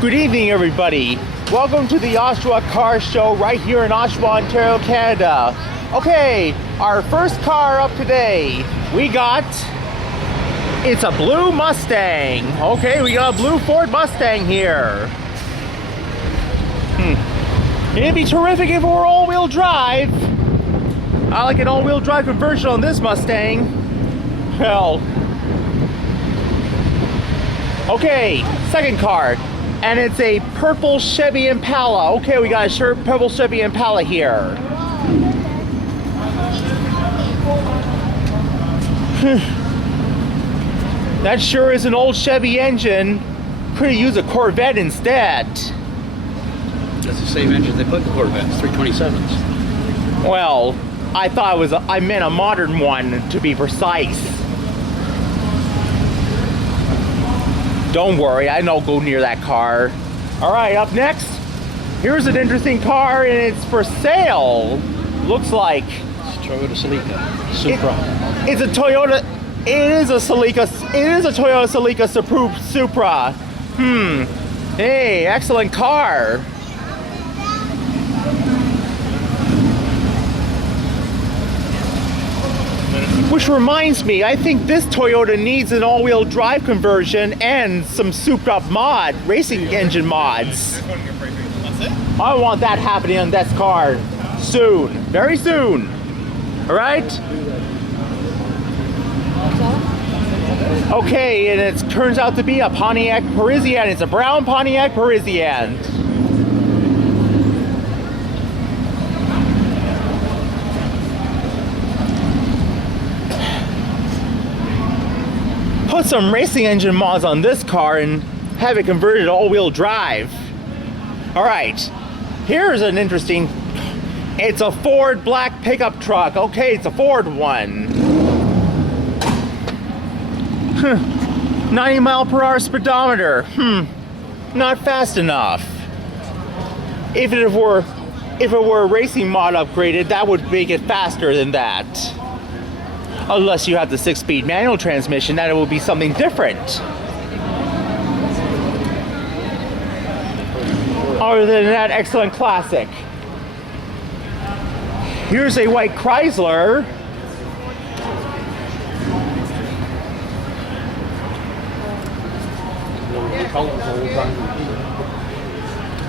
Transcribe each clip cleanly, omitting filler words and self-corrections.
Good evening, everybody. Welcome to the Oshawa Car Show right here in Oshawa, Ontario, Canada. Okay, our first car up today, it's a blue Mustang. Okay, we got a blue Ford Mustang here. It'd be terrific if it were all-wheel drive. I like an all-wheel drive conversion on this Mustang. Well, okay, second car. And it's a purple Chevy Impala. Okay, we got a purple Chevy Impala here. That sure is an old Chevy engine. Could have used a Corvette instead. That's the same engine they put in the Corvettes, 327s. Well, I thought I meant a modern one, to be precise. Don't worry, I don't go near that car. All right, up next, here's an interesting car, and it's for sale. Looks like It's a Toyota Celica Supra. it's a Toyota. It is a Celica. It is a Toyota Celica Supra. Hey, excellent car. Which reminds me, I think this Toyota needs an all-wheel drive conversion and some souped-up racing engine mods. I want that happening on this car soon, very soon. All right? Okay, and it turns out to be a Pontiac Parisienne. It's a brown Pontiac Parisienne. Put some racing engine mods on this car and have it converted to all-wheel drive. All right, here's an interesting. It's a Ford black pickup truck. Okay, it's a Ford one. 90 mile per hour speedometer. Not fast enough. If it were a racing mod upgraded, that would make it faster than that. Unless you have the 6-speed manual transmission, then it will be something different. Other than that, excellent classic. Here's a white Chrysler.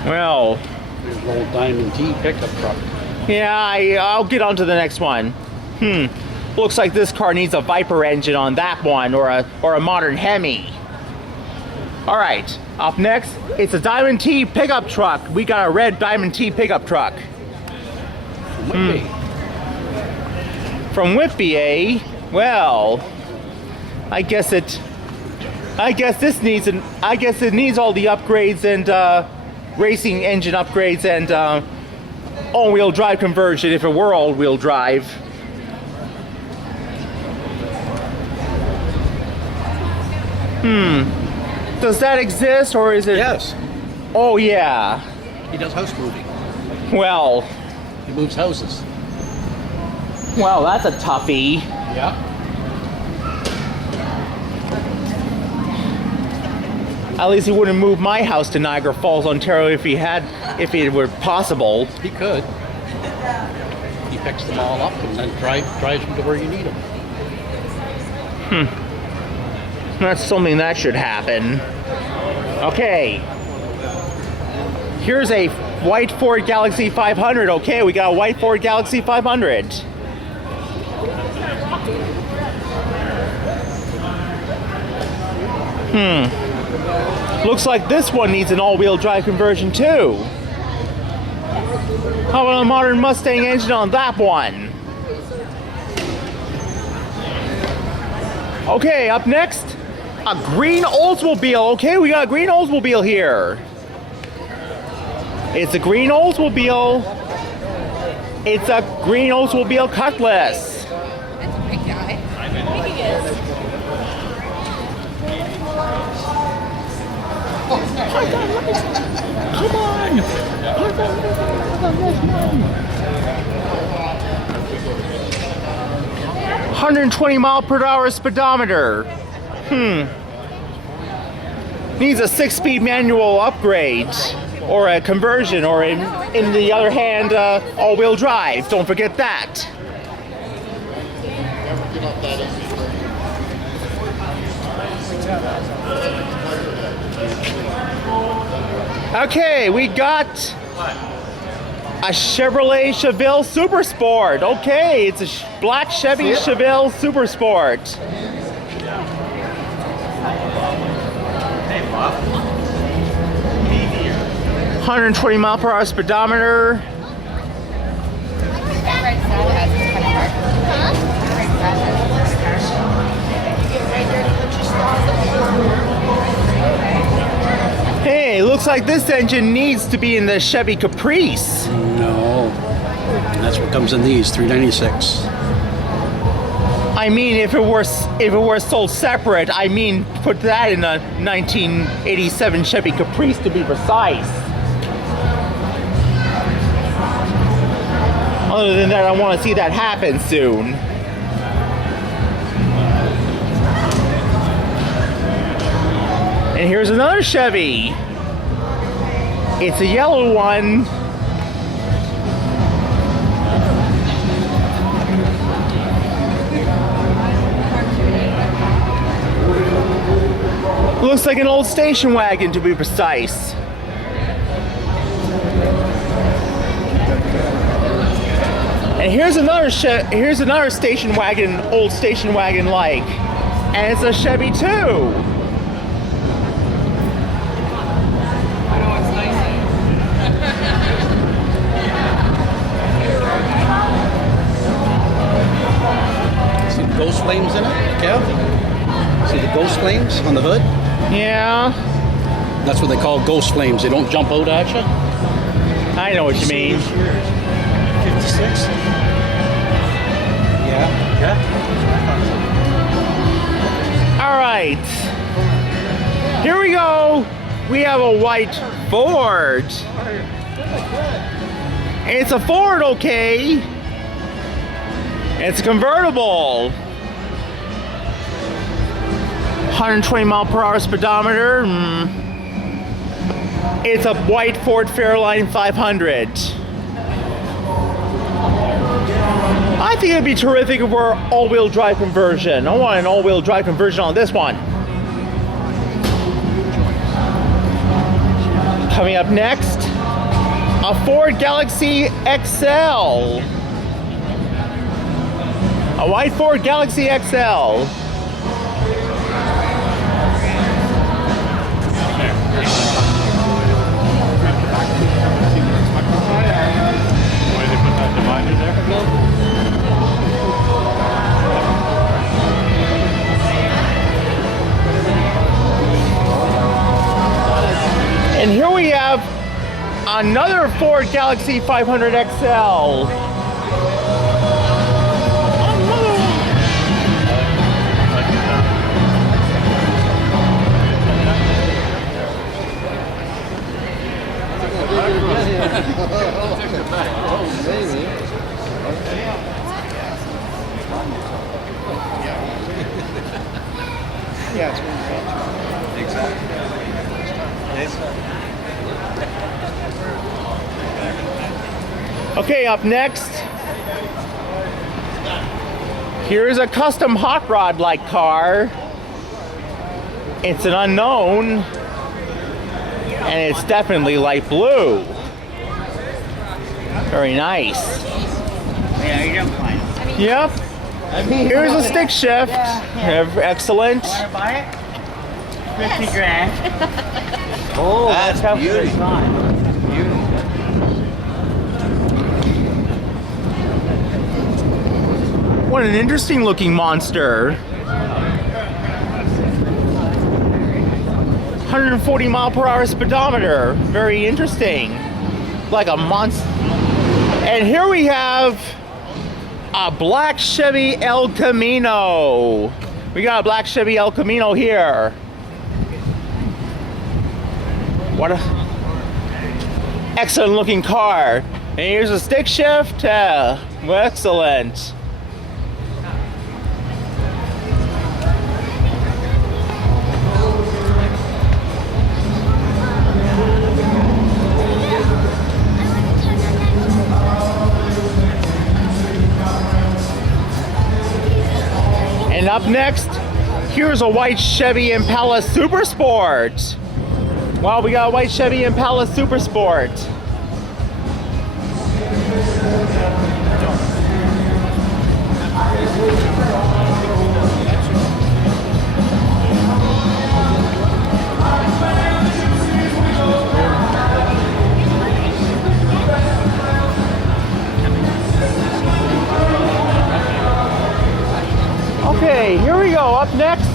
Well, There's an old Diamond T pickup truck. yeah, I'll get on to the next one. Looks like this car needs a Viper engine on that one, or a modern Hemi. All right, up next, it's a Diamond T pickup truck. We got a red Diamond T pickup truck. From Whitby, eh? Well, I guess it needs all the upgrades and racing engine upgrades and all-wheel drive conversion if it were all-wheel drive. Does that exist, or is it? Yes. Oh, yeah. He does house moving. Well, He moves houses. that's a toughie. Yeah. At least he wouldn't move my house to Niagara Falls, Ontario, if it were possible. He could. He picks them all up and then drives them to where you need them. That's something that should happen. Okay. Here's a white Ford Galaxy 500. Okay, we got a white Ford Galaxy 500. Looks like this one needs an all-wheel drive conversion too. How about a modern Mustang engine on that one? Okay, up next, a green Oldsmobile. Okay, we got a green Oldsmobile here. It's a green Oldsmobile. It's a green Oldsmobile Cutlass. That's a great guy. I think he is. Come on! 120 mile per hour speedometer. needs a 6-speed manual upgrade or a conversion, or in the other hand, all-wheel drive. Don't forget that. Okay, we got a Chevrolet Chevelle Super Sport. Okay, it's a black Chevy Chevelle Super Sport. 120 mile per hour speedometer. Hey, looks like this engine needs to be in the Chevy Caprice. No, that's what comes in these, $396. I mean, if it were sold separate, I mean, put that in a 1987 Chevy Caprice to be precise. Other than that, I want to see that happen soon. And here's another Chevy. It's a yellow one. Looks like an old station wagon, to be precise. And here's another station wagon, old station wagon like, and it's a Chevy too. See the ghost flames in it, Kev? See the ghost flames on the hood? Yeah, That's what they call ghost flames. They don't jump out at you. I know what you mean. 56? Yeah. All right, here we go. We have a white Ford. It's a Ford, okay. It's a convertible. 120 mile per hour speedometer. It's a white Ford Fairlane 500. I think it'd be terrific if we're all-wheel drive conversion. I want an all-wheel drive conversion on this one. Coming up next, a Ford Galaxy XL. A white Ford Galaxy XL. And here we have another Ford Galaxy 500 XL. Yeah, it's exactly. Okay, up next, here's a custom hot rod-like car. It's an unknown, and it's definitely light blue. Very nice. Yeah, you don't find it. Yep. Here's a stick shift. Excellent. Want to buy it? 50 grand. Oh, that's beautiful. Beautiful. What an interesting looking monster. 140 mile per hour speedometer. Very interesting. Like a monster. And here we have a black Chevy El Camino. We got a black Chevy El Camino here. What a excellent looking car. And here's a stick shift. Excellent. up next, here's a white Chevy Impala Super Sport. Wow, we got a white Chevy Impala Super Sport. Okay, here we go. Up next,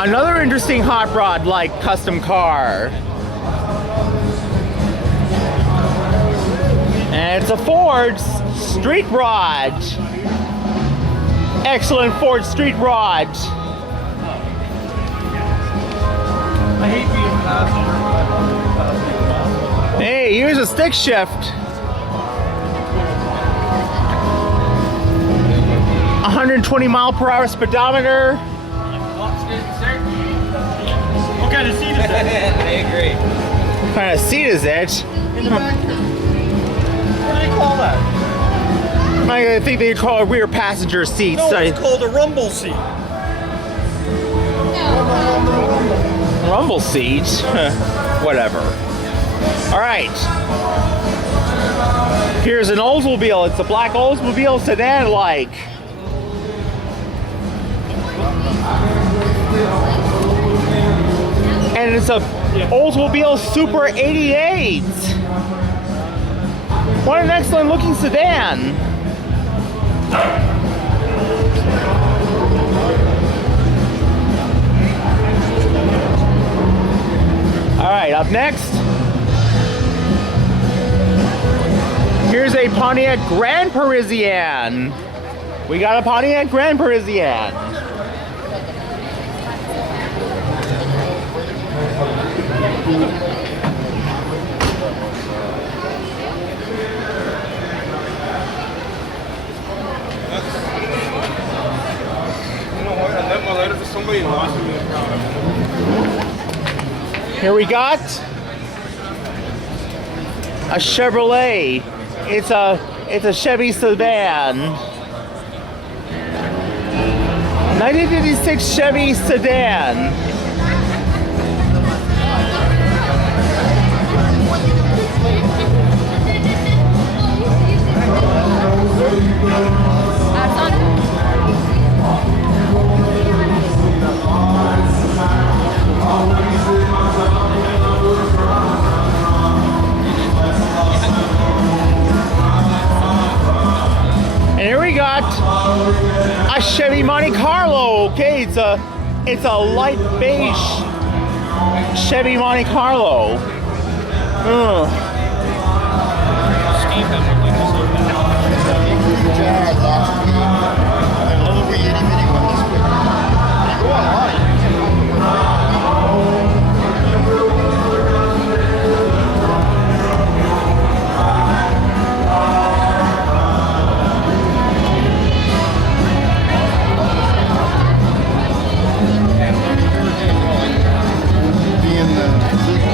another interesting hot rod like custom car. And it's a Ford Street Rod. Excellent Ford Street Rod. I hate being passenger. Hey, here's a stick shift. 120 mile per hour speedometer. What kind of seat is that? I agree. What kind of seat is it? In the back here. What do they call that? I think they call it rear passenger seats. No, it's called a rumble seat. Rumble seat? Whatever. Alright. Here's an Oldsmobile. It's a black Oldsmobile sedan like. And it's a Oldsmobile Super 88. What an excellent looking sedan. Alright, up next, here's a Pontiac Grand Parisienne. We got a Pontiac Grand Parisienne. Here we got a Chevrolet. It's a Chevy sedan. 1956 Chevy sedan. And here we got a Chevy Monte Carlo. Okay, it's a light beige Chevy Monte Carlo.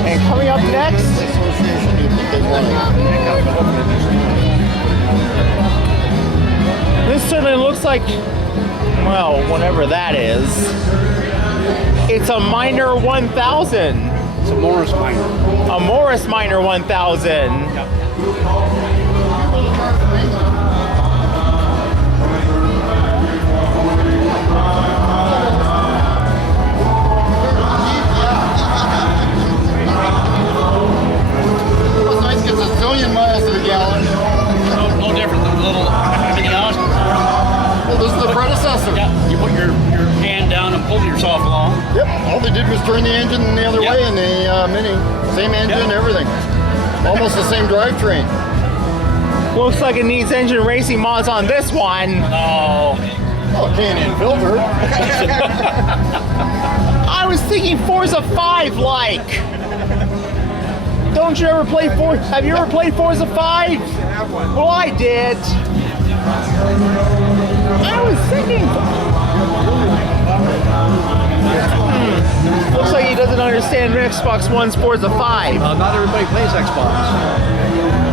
And coming up next, this certainly looks like, well, whatever that is. It's a Minor 1000. It's a Morris Minor. A Morris Minor 1000. Miles to the gallon. No different than the little mini Austin. Well, this is the predecessor. Yeah, you put your hand down and pull yourself along. Yep. All they did was turn the engine the other way in the Mini. Same engine, everything. Almost the same drivetrain. Looks like it needs engine racing mods on this one. Oh. Oh, Canyon filter. I was thinking Forza 5 like. Don't you ever play Forza? Have you ever played Forza 5? Well, I did. I was thinking. Looks like he doesn't understand Xbox One's Forza 5. Not everybody plays Xbox.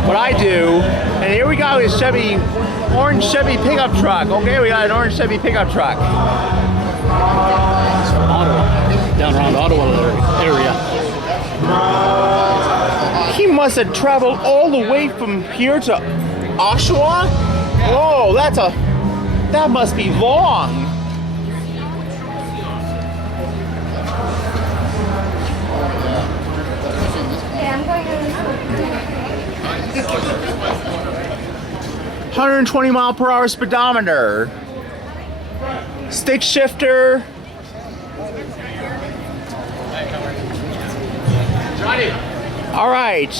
But I do, and And here we go, is Chevy, orange Chevy pickup truck. Okay, we got an orange Chevy pickup truck. Ottawa, down around Ottawa area. He must have traveled all the way from here to Oshawa? Whoa, that must be long. Yeah, I'm going to 120 mile per hour speedometer. Stick shifter. All right.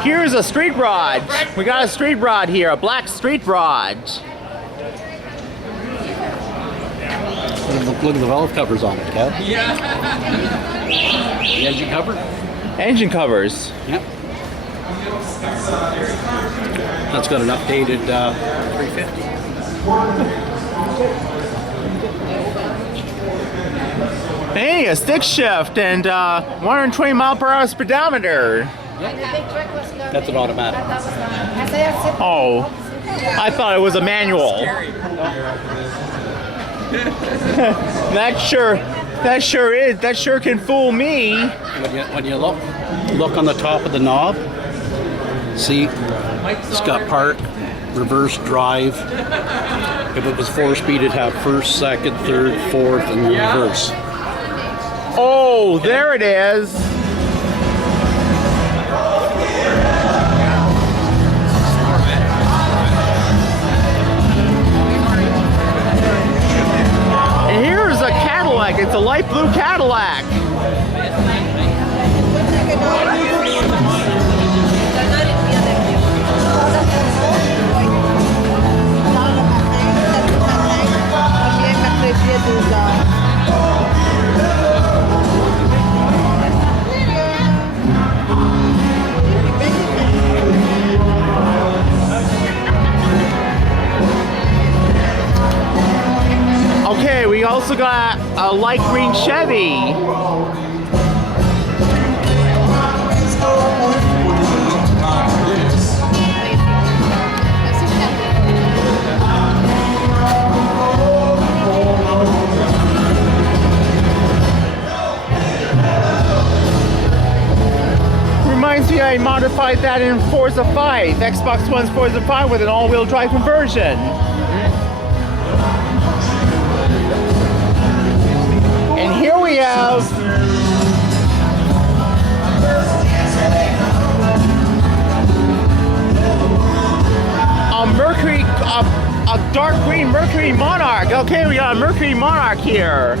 Here's a street rod. We got a street rod here, a black street rod. Look at the valve covers on it, Kev. The engine cover? Engine covers. Yep. That's got an updated 350. Hey, a stick shift and 120 mile per hour speedometer. That's an automatic. Oh, I thought it was a manual. That sure can fool me. When you look on the top of the knob, see, it's got park, reverse drive. If it was 4-speed, it'd have first, second, third, fourth, and reverse. Oh, there it is. And here's a Cadillac. It's a light blue Cadillac. Okay, we also got a light green Chevy. Reminds me I modified that in Forza 5, Xbox One's Forza 5 with an all-wheel drive conversion. And here we have a dark green Mercury Monarch. Okay, we got a Mercury Monarch here.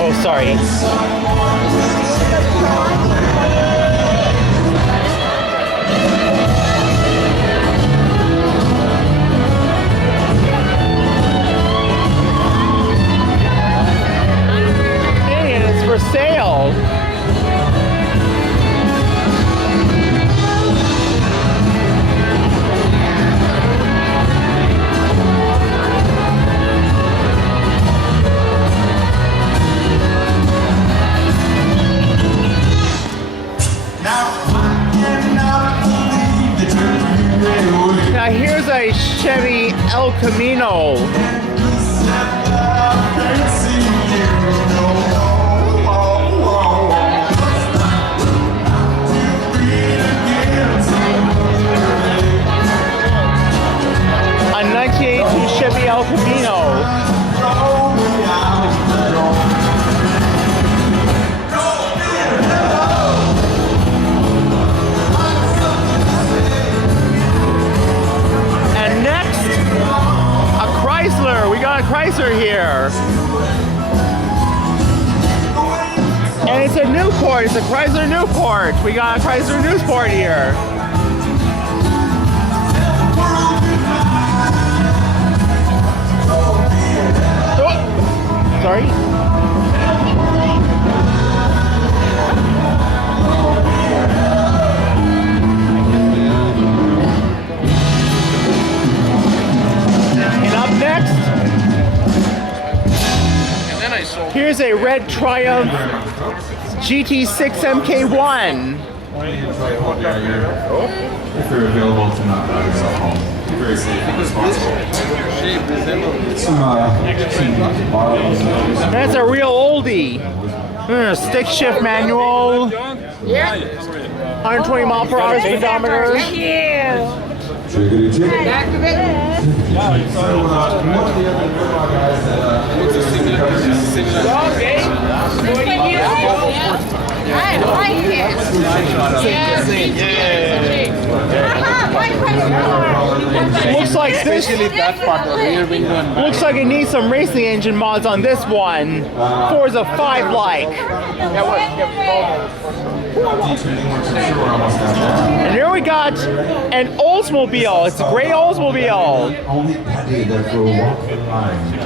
Oh, sorry. Hey, and it's for sale. Now here's a Chevy El Camino. A 1982 Chevy El Camino. We got a Chrysler here. And it's a Newport. It's a Chrysler Newport. We got a Chrysler Newport here. Oh, sorry. Here's Here's a red Triumph GT6 MK1. If you're available to not drive yourself home. Be very safe and responsible. That's a real oldie. Stick shift manual. 120 mile per hour speedometer. Chickity chickity. I like it. Looks like this. Looks like it needs some racing engine mods on this one. Forza 5 like. And here we got an Oldsmobile. It's a gray Oldsmobile. Only Patty that will walk the line.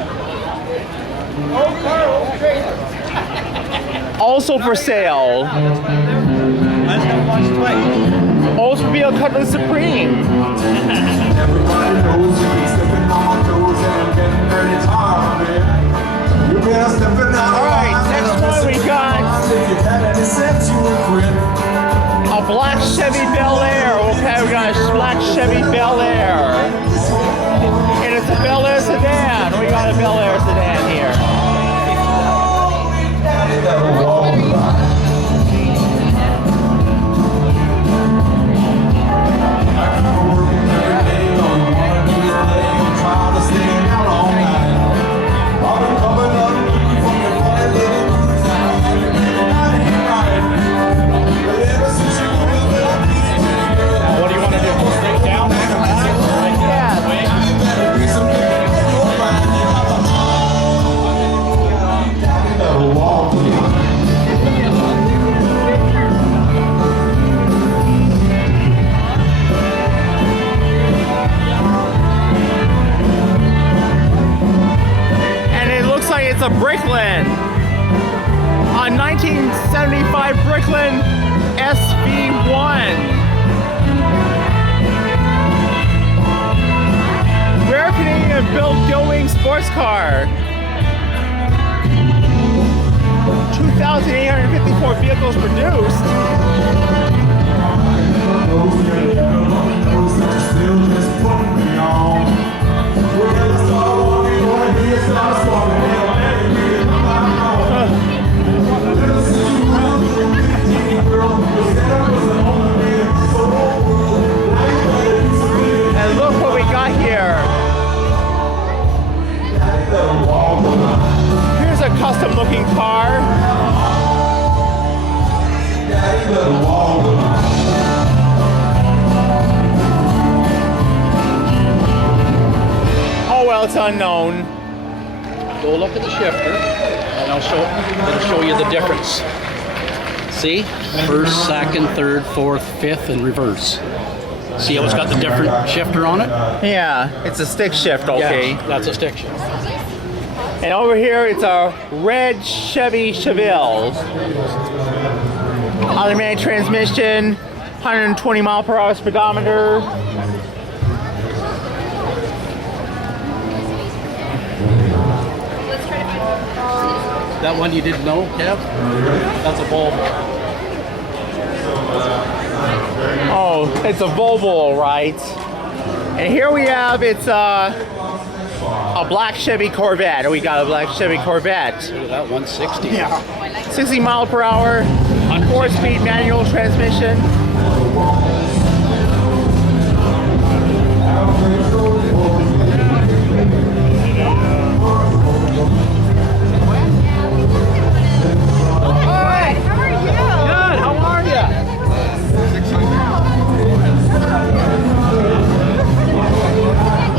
Also for sale. Oldsmobile Cutlass Supreme. Everybody knows you be stepping on my toes and I'm getting dirty time, man. You better stepping out. Alright, next one we got a black Chevy Bel Air. Okay, we got a black Chevy Bel Air. And it's a Bel Air sedan. We got a Bel Air sedan here. A Bricklin, a 1975 Bricklin SV1. Rare Canadian built Gilwing sports car. 2,854 vehicles produced. And look what we got here. Here's a custom looking car. Oh well, it's unknown. Go look at the shifter, and it'll show you the difference. See? First, second, third, fourth, fifth, and reverse. See how it's got the different shifter on it? Yeah, it's a stick shift, okay. Yeah, that's a stick shift. And over here, it's a red Chevy Chevelle. Automatic transmission, 120 mile per hour speedometer. That one you didn't know, Kev? That's a Volvo. Oh, it's a Volvo, right? And here we have, it's a black Chevy Corvette. We got a black Chevy Corvette. Look at that, 160. Yeah. 60 mile per hour, 4-speed manual transmission.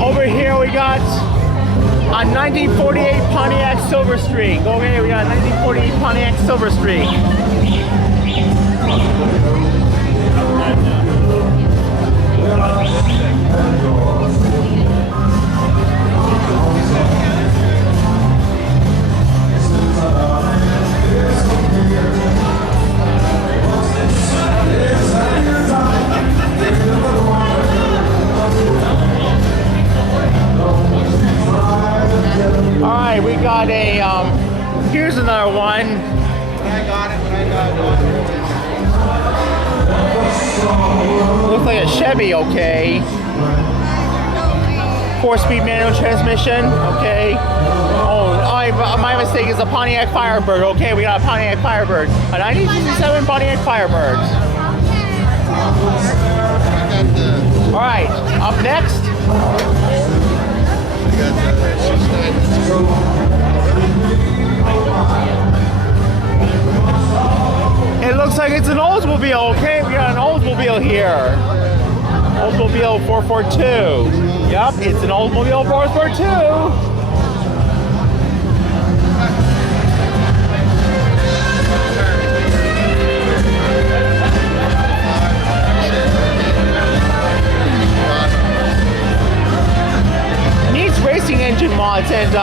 Over here we got a 1948 Pontiac Silver Streak. Okay, we got a 1948 Pontiac Silver Streak. Alright, we got a, here's another another one. Looks like a Chevy, okay. 4-speed manual transmission, okay. Oh, my mistake is a Pontiac Firebird. Okay, we got a Pontiac Firebird. A 1967 Pontiac Firebird. All right, up next. It looks like it's an Oldsmobile, okay? We got an Oldsmobile here. Oldsmobile 442. Yep, it's an Oldsmobile 442. Needs racing engine mods and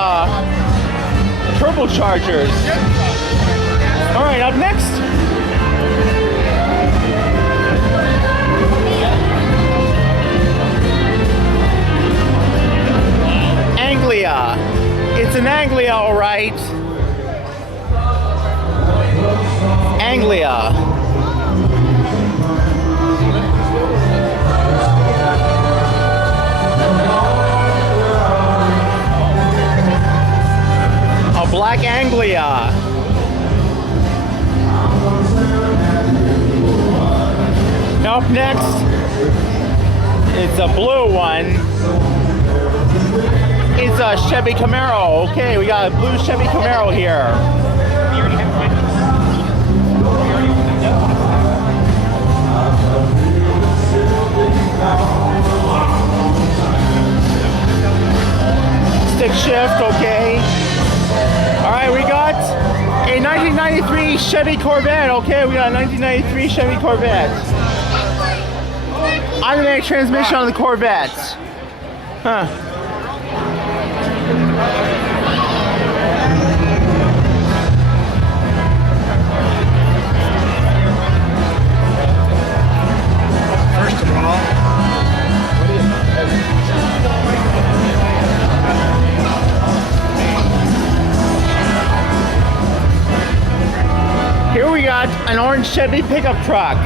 turbochargers. All right, up next. Anglia. It's an Anglia, all right. Anglia. A black Anglia. Up next, it's a blue one. It's a Chevy Camaro. Okay, we got a blue Chevy Camaro here. Stick shift, okay. All right, we got a 1993 Chevy Corvette. Okay, we got a 1993 Chevy Corvette. Automatic transmission on the Corvette. Huh. First of all, here we got an orange Chevy pickup truck.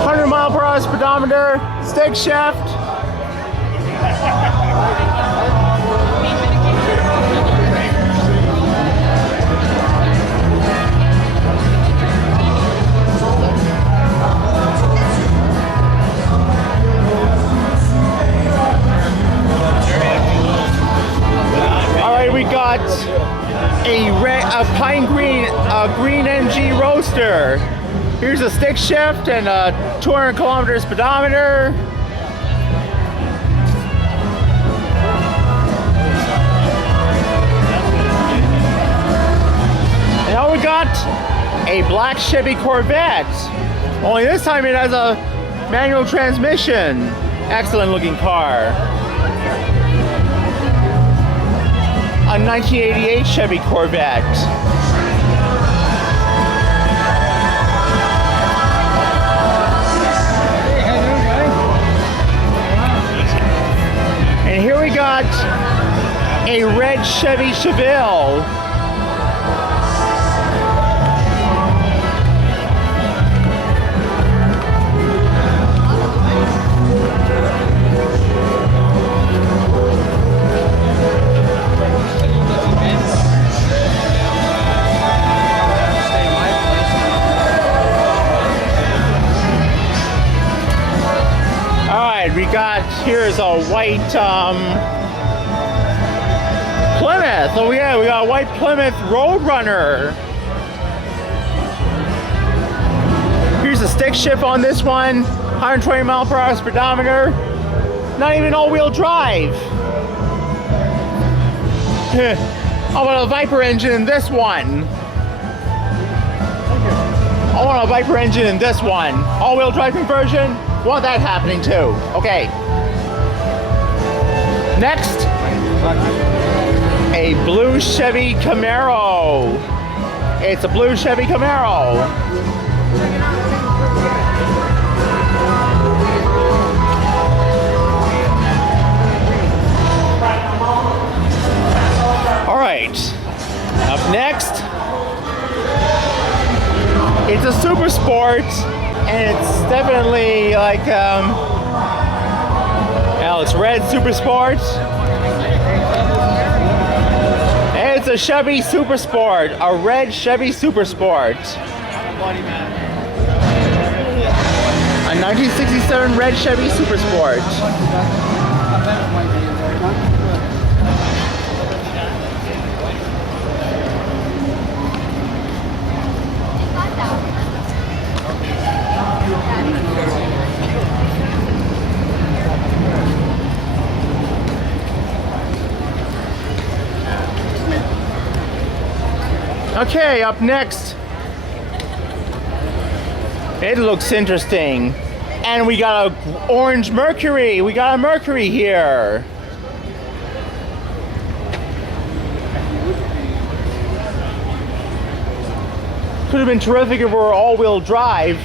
100-mile-per-hour speedometer, stick shift. We got a pine green, green MG Roadster. Here's a stick shift and a 200-kilometer speedometer. And now we got a black Chevy Corvette. Only this time it has a manual transmission. Excellent looking car. A 1988 Chevy Corvette. And here we got a red Chevy Chevelle. We got, here's a white Plymouth. Oh yeah, we got a white Plymouth Roadrunner. Here's a stick shift on this one. 120-mile-per-hour speedometer. Not even all-wheel drive. I want a Viper engine in this one. I want a Viper engine in this one. All-wheel drive conversion. Want that happening too. Okay. Next, a blue Chevy Camaro. It's a blue Chevy Camaro. right. Up next, it's a super sport, and it's definitely like well, it's red super sport. And it's a Chevy Super Sport, a red Chevy Super Sport. A 1967 red Chevy Super Sport. Okay, up next. It looks interesting. And we got a orange Mercury. We got a Mercury here. Could have been terrific if we were all-wheel drive.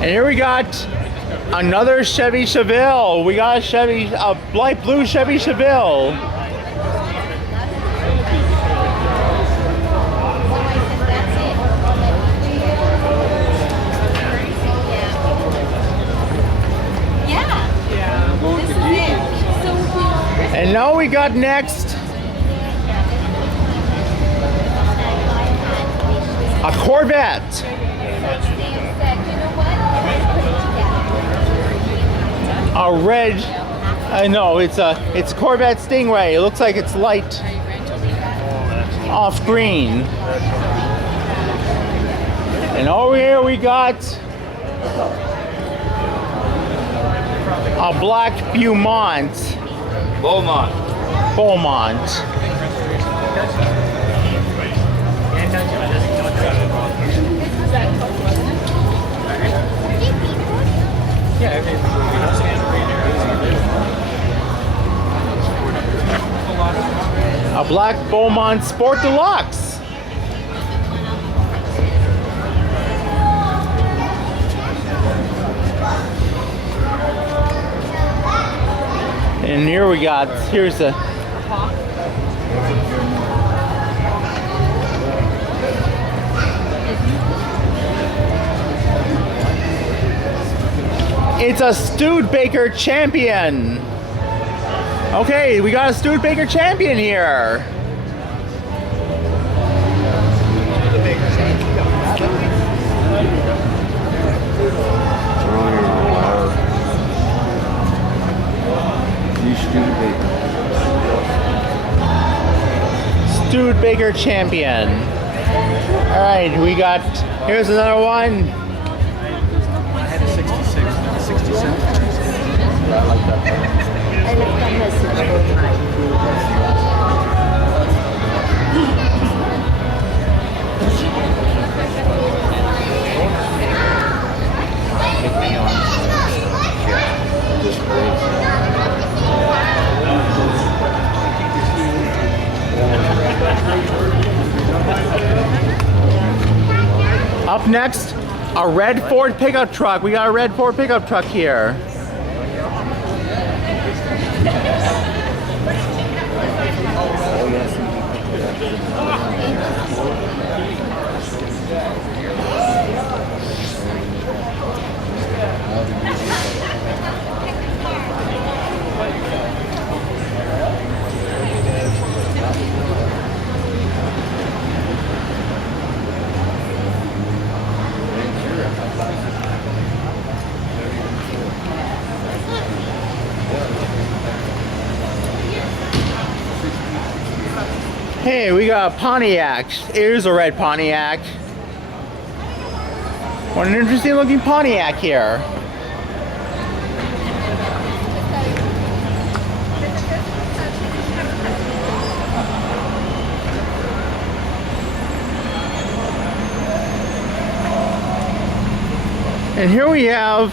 And here we got another Chevy Chevelle. We got a light blue Chevy Chevelle. And now we got next a Corvette. A red, I know it's a Corvette Stingray. It looks like it's light off green. And over here we got a black Beaumont. Beaumont. A black Beaumont Sport Deluxe. And here we got, here's a it's a Studebaker Champion. Okay, we got a Studebaker Champion here. Studebaker Champion. All right, we got, here's another one. I had a 66, 67. I like that. I left a message for Up next, a red Ford pickup truck. We got a red Ford pickup truck here. Hey, we got a Pontiac. Here's a red Pontiac. What an interesting looking Pontiac here. And here we have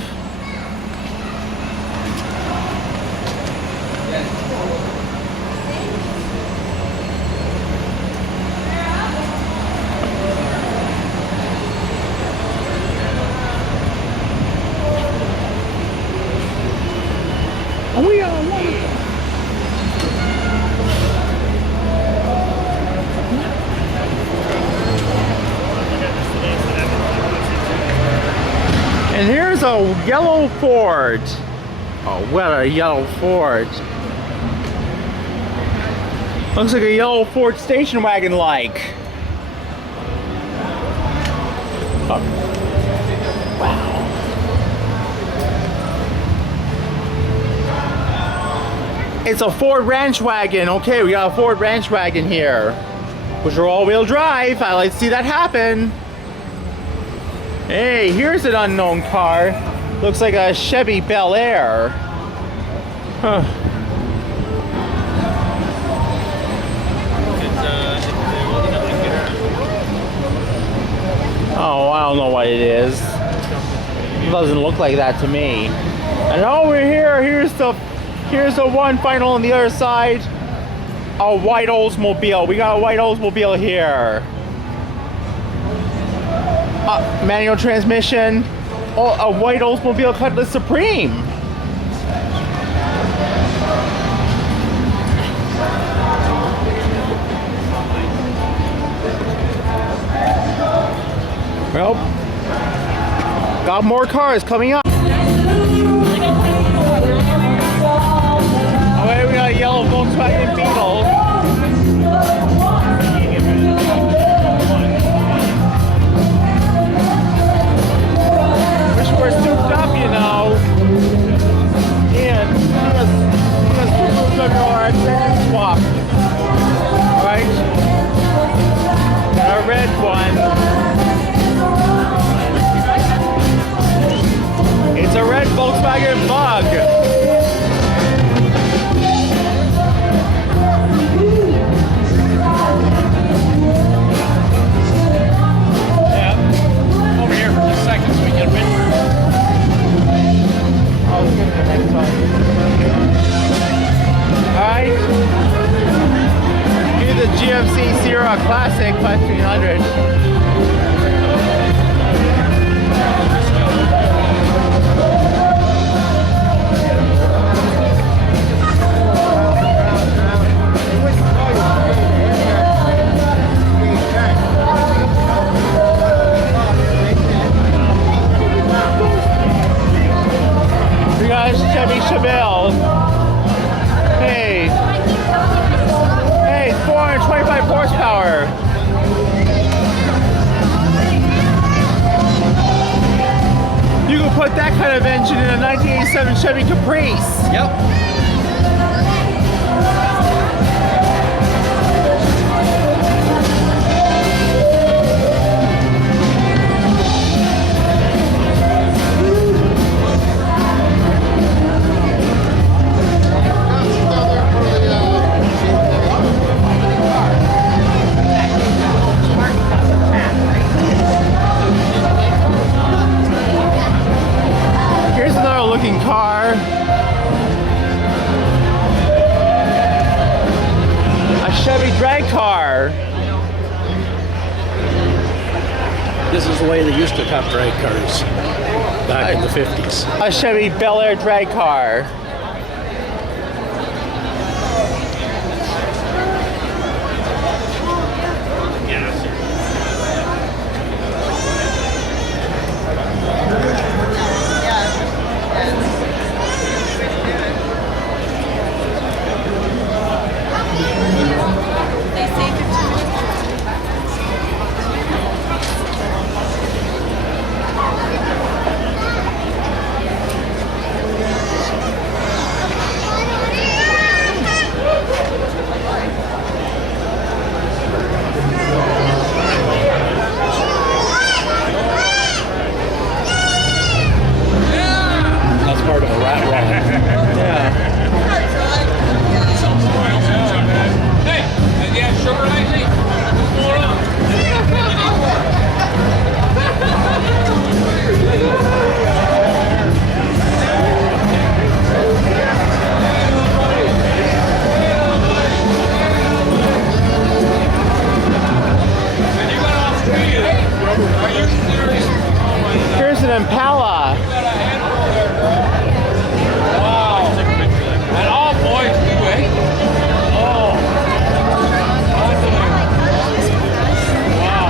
is a yellow Ford. Oh, what a yellow Ford. Looks like a yellow Ford station wagon like. Oh. Wow. It's a Ford ranch wagon. Okay, we got a Ford ranch wagon here. Which are all-wheel drive. I like to see that happen. Hey, here's an unknown car. Looks like a Chevy Bel Air. Huh. Oh, I don't know what it is. It doesn't look like that to me. And over here, here's the one final on the other side. A white Oldsmobile. We got a white Oldsmobile here. Manual transmission. Oh, a white Oldsmobile Cutlass Supreme. Well, got more cars coming up. Oh, wait, we got a yellow Volkswagen Beetle. Wish we're souped up, you know. And we must souped up our extended swap. Alright? Got a red one. It's a red Volkswagen Bug. Alright. Here's the GMC Sierra Classic 5300. We got a Chevy Chevelle. Hey, 425 horsepower. You can put that kind of engine in a 1987 Chevy Caprice. Yep. Here's another looking car. A Chevy drag car. This is the way they used to have drag cars back in the 50s. A Chevy Bel Air drag car. That's part of a rat rod. Yeah. Hey, yeah, sugar lately? What's going on? Here's an Impala. Wow. And all boys do, eh? Oh. Wow.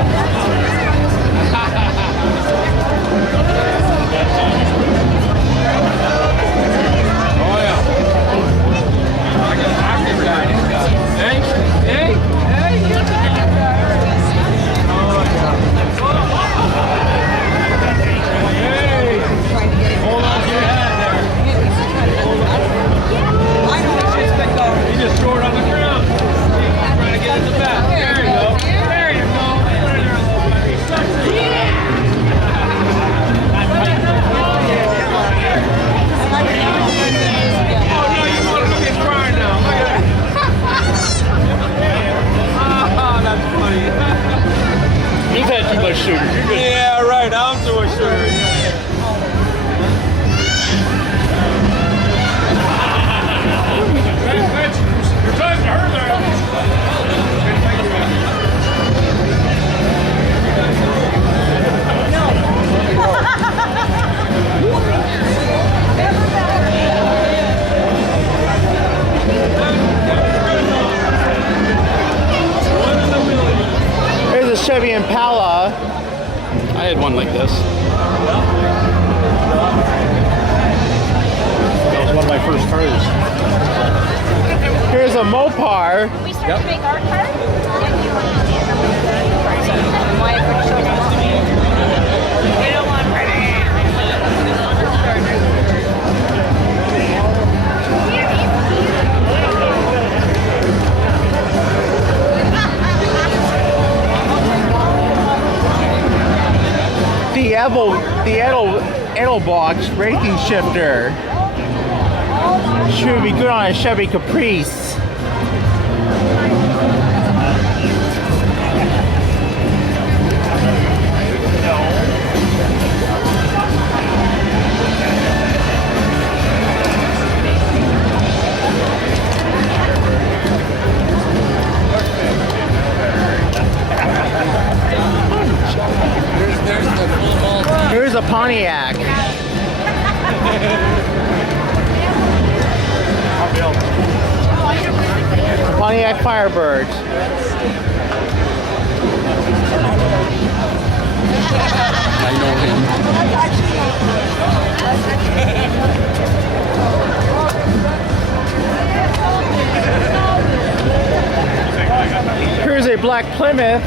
Yeah, right. I'm so sure. You're talking to her there. Here's a Chevy Impala. I had one like this. That was one of my first cars. Here's a Mopar. We start to make our card? Why are we showing them? We don't want The Edelbox braking shifter. Should be good on a Chevy Caprice. Here's a Pontiac. Pontiac Firebird. I know him. Here's a black Plymouth.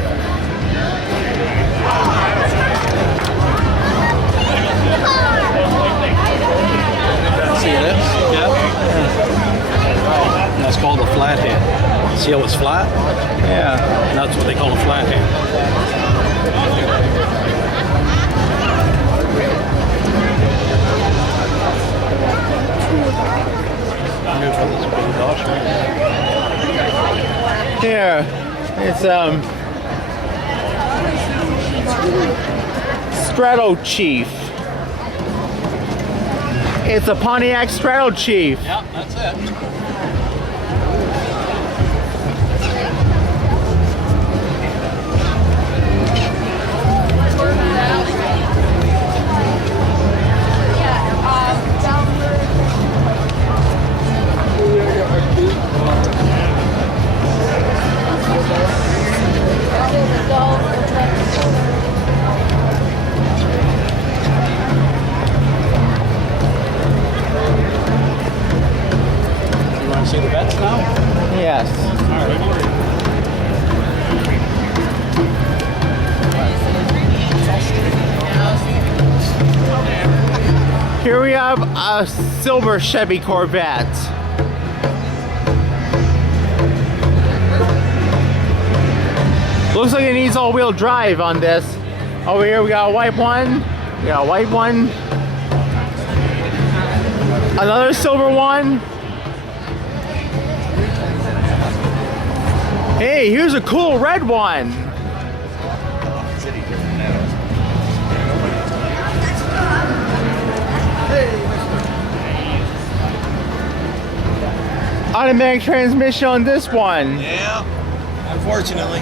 See this? Yeah. That's called a flathead. See how it's flat? Yeah. That's what they call a flathead. Here, it's Strato Chief. It's a Pontiac Strato Chief. Yeah, that's it. You want to see the vets now? Yes. Here we have a silver Chevy Corvette. Looks like it needs all-wheel drive on this. Over here we got a white one. We got a white one. Another silver one. Hey, here's a cool red one. Automatic transmission on this one. Yeah, unfortunately.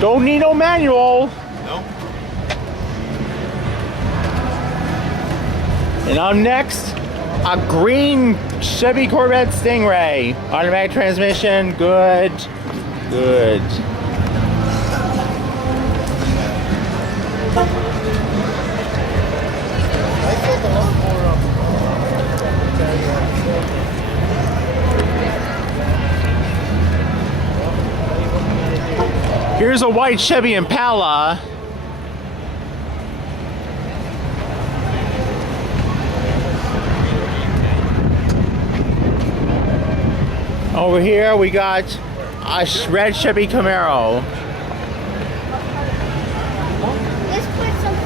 Don't need no manual. Nope. And on next, a green Chevy Corvette Stingray. Automatic transmission, good, good. Here's a white Chevy Impala. Over here we got a red Chevy Camaro. Let's put some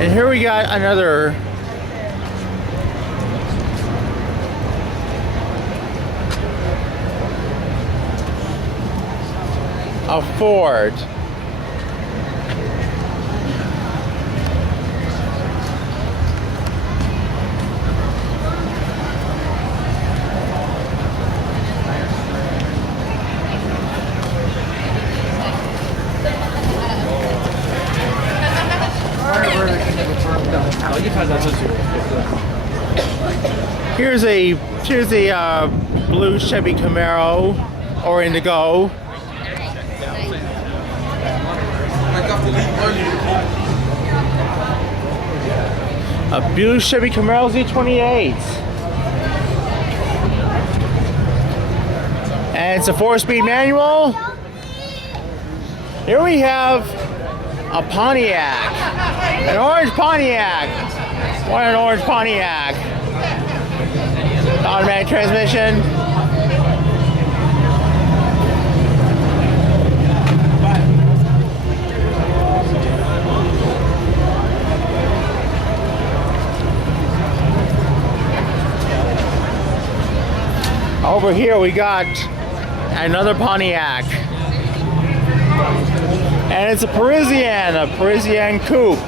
And here we got another a Ford. Here's a blue Chevy Camaro or Indigo. A blue Chevy Camaro Z28. And it's a 4-speed manual. Here we have a Pontiac. An orange Pontiac. What an orange Pontiac. Automatic transmission. Over here we got another Pontiac. And it's a Parisian coupe.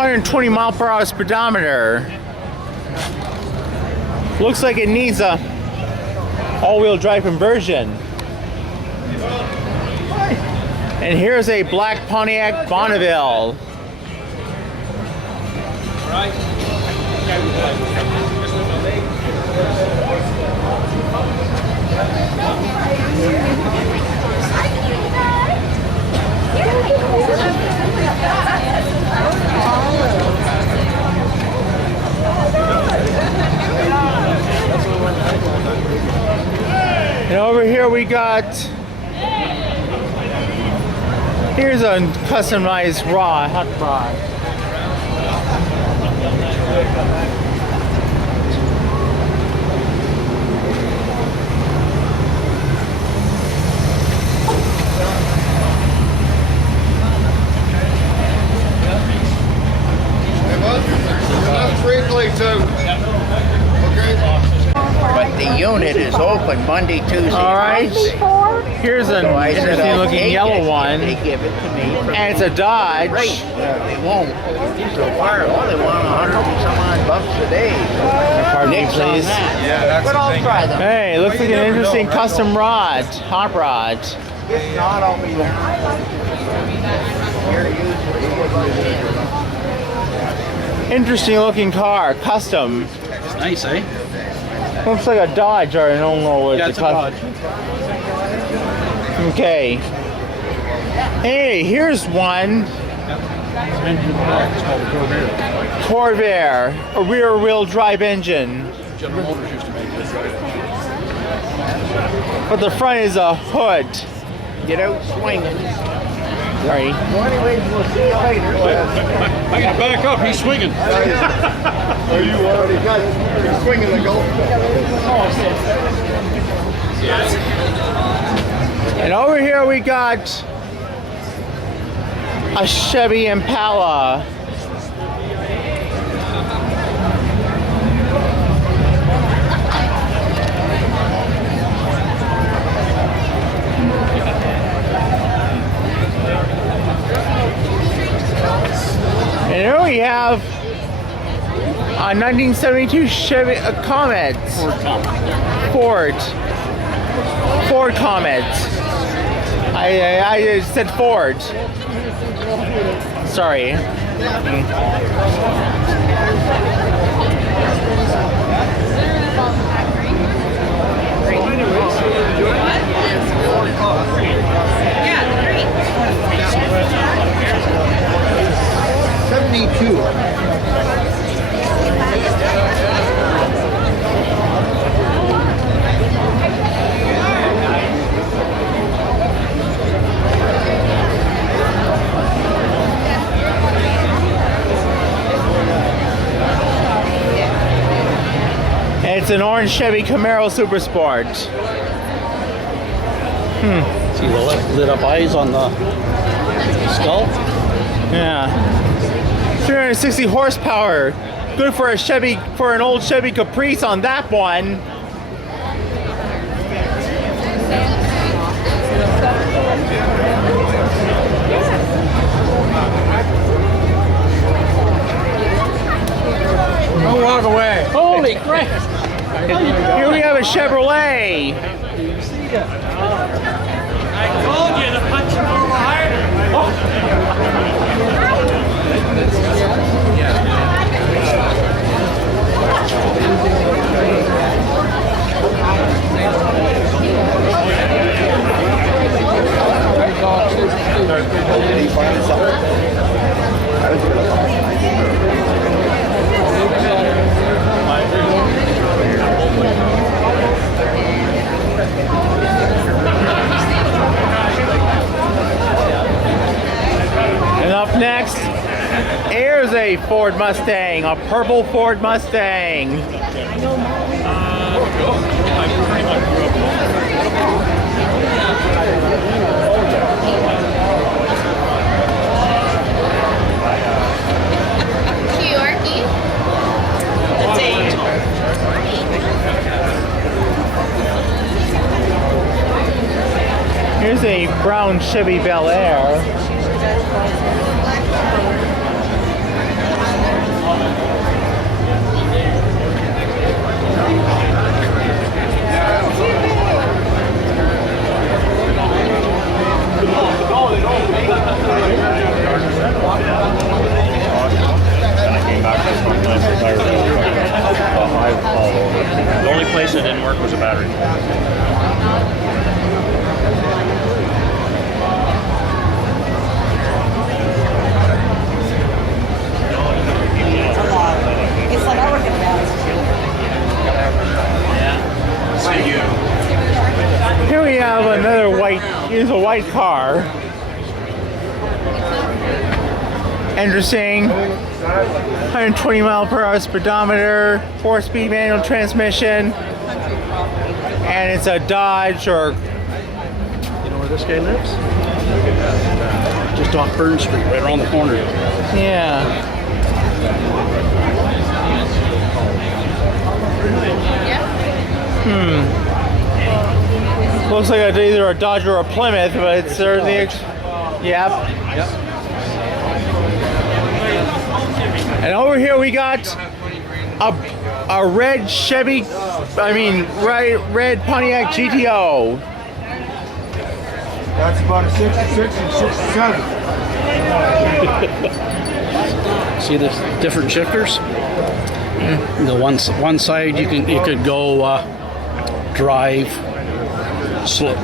$120 mph speedometer. Looks like it needs a all-wheel drive conversion. And here's a black Pontiac Bonneville. And over here we got, here's a customized hot rod. But the unit is open Monday, Tuesday, All right. Wednesday. Here's an So I said, interesting I'll looking take yellow it one. if they give it to me. For And it's a Dodge. Right. They won't. So far, oh, they want 100 and some odd bucks a day. Pardon me, Nix on please. that. But I'll try them. Hey, looks like an interesting custom rod, hot rod. If not, I'll be here to use it. Interesting looking car, custom. It's nice, eh? Looks like a Dodge, or I don't know what Yeah, it's it's a Dodge. Okay. Hey, here's one. Corvair, a rear-wheel drive engine. General Motors used to make this, right? But the front is a hood. Get out swinging. Sorry. Well, anyways, we'll see you later. I gotta back up, he's swinging. Are you already got you're swinging the golf? And over here we got a Chevy Impala. And here we have a 1972 Chevy Comet. Ford Comet. I said Ford. Sorry. It's an orange Chevy Camaro Super Sport. See the lit up eyes on the skull? Yeah. 360 horsepower. Good for a Chevy, for an old Chevy Caprice on that one. Don't walk away. Holy crap! Here we have a Chevrolet. I told you to punch him over harder. And up next, here's a Ford Mustang, a purple Ford Mustang. Here's a brown Chevy Bel Air. The only place that didn't work was a battery. It's like I work at Here we have another white, here's a white car. Interesting. 120 mile per hour speedometer, 4-speed manual transmission, and it's a Dodge or... You know where this guy lives? Just off Burn Street, right around the corner. Yeah. Looks like it's either a Dodge or a Plymouth, but it's certainly... Yep. And over here we got a red Chevy, red Pontiac GTO. That's about a 66 and 67. See the different shifters? The one side you could go drive, slow,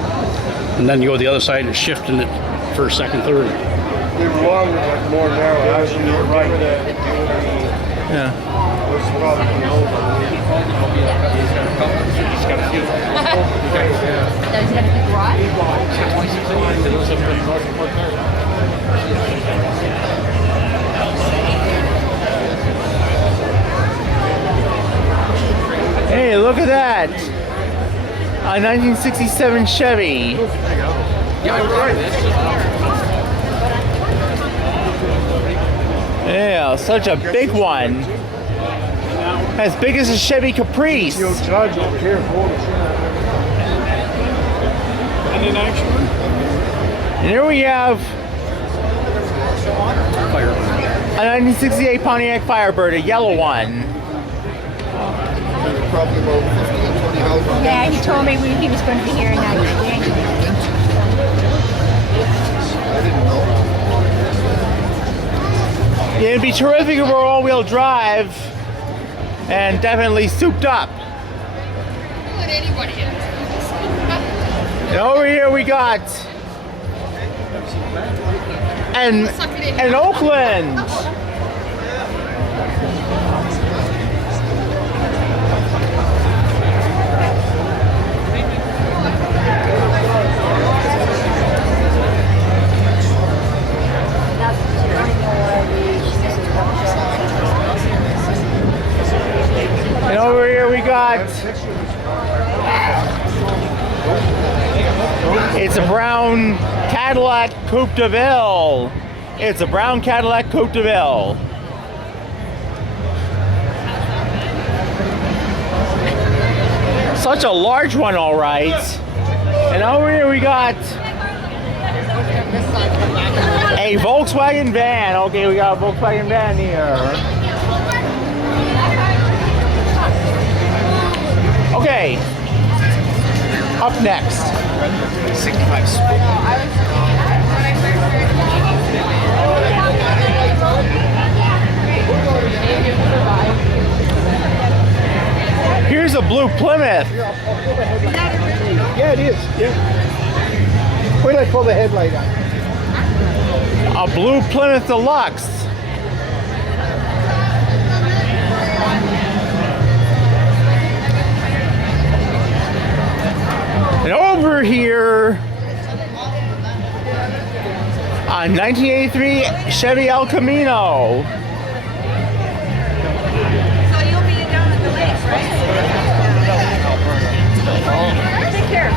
and then you go to the other side and shifting it first, second, third. They were longer, like more narrow. Actually, you're right. Yeah. This probably Does he have a big garage? Hey, look at that! A 1967 Chevy. Yeah, such a big one. As big as a Chevy Caprice. you'll charge over here for it. And here we have a 1968 Pontiac Firebird, a yellow one. Probably about 15, 20 houses. Yeah, he told me he was going to be here in January. I didn't know. Yeah, it'd be terrific if we're all-wheel drive and definitely souped up. Let anybody in. And over here we got an Oakland. And over here we got, it's a brown Cadillac Coupe de Ville. It's a brown Cadillac Coupe de Ville. Such a large one, all right. And over here we got a Volkswagen van. Okay, we got a Volkswagen van here. Okay. Up next. 65. Here's a blue Plymouth. Yeah, it is. Yeah. Wait till I pull the headlight on. A blue Plymouth Deluxe. And over here, a 1983 Chevy El Camino. So you'll be down at the lake, right? Take care.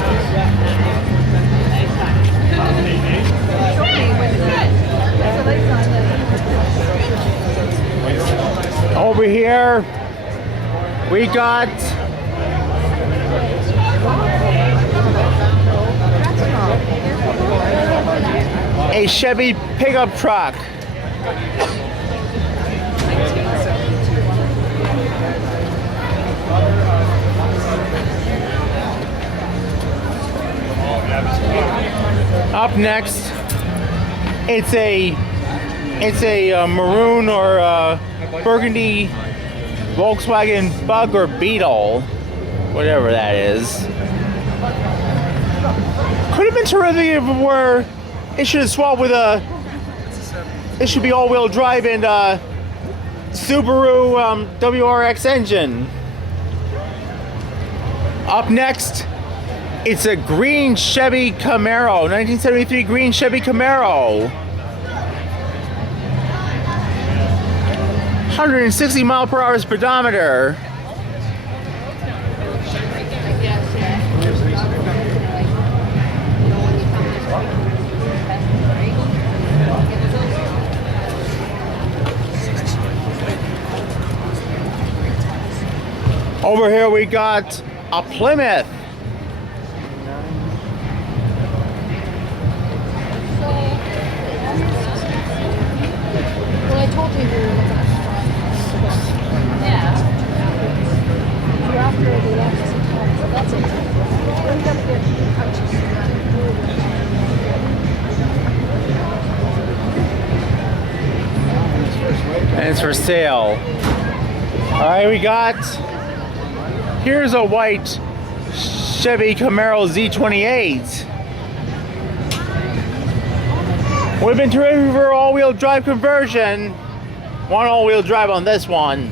Over here, we got a Chevy pickup truck. Up next, it's a maroon or burgundy Volkswagen Bug or Beetle, whatever that is. Could have been terrific if it were. It should have swapped with a. It should be all-wheel drive and Subaru WRX engine. Up next, it's a green Chevy Camaro, 1973 green Chevy Camaro. 160 mile per hour speedometer. Over here we got a Plymouth. Well, I told you we were looking at after they left us in town, so that's it. We're gonna get couches. And it's for sale. Alright, we got, here's a white Chevy Camaro Z28. We've been terrific for all-wheel drive conversion. One all-wheel drive on this one.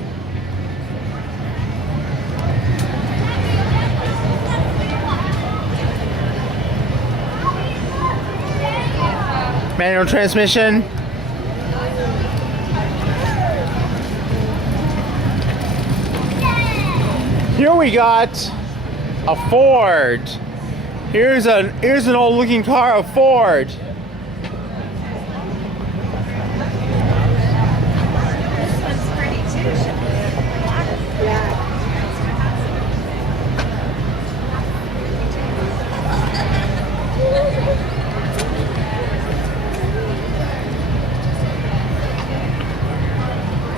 Manual transmission. Here we got a Ford. Here's an old looking car, a Ford. This one's pretty too.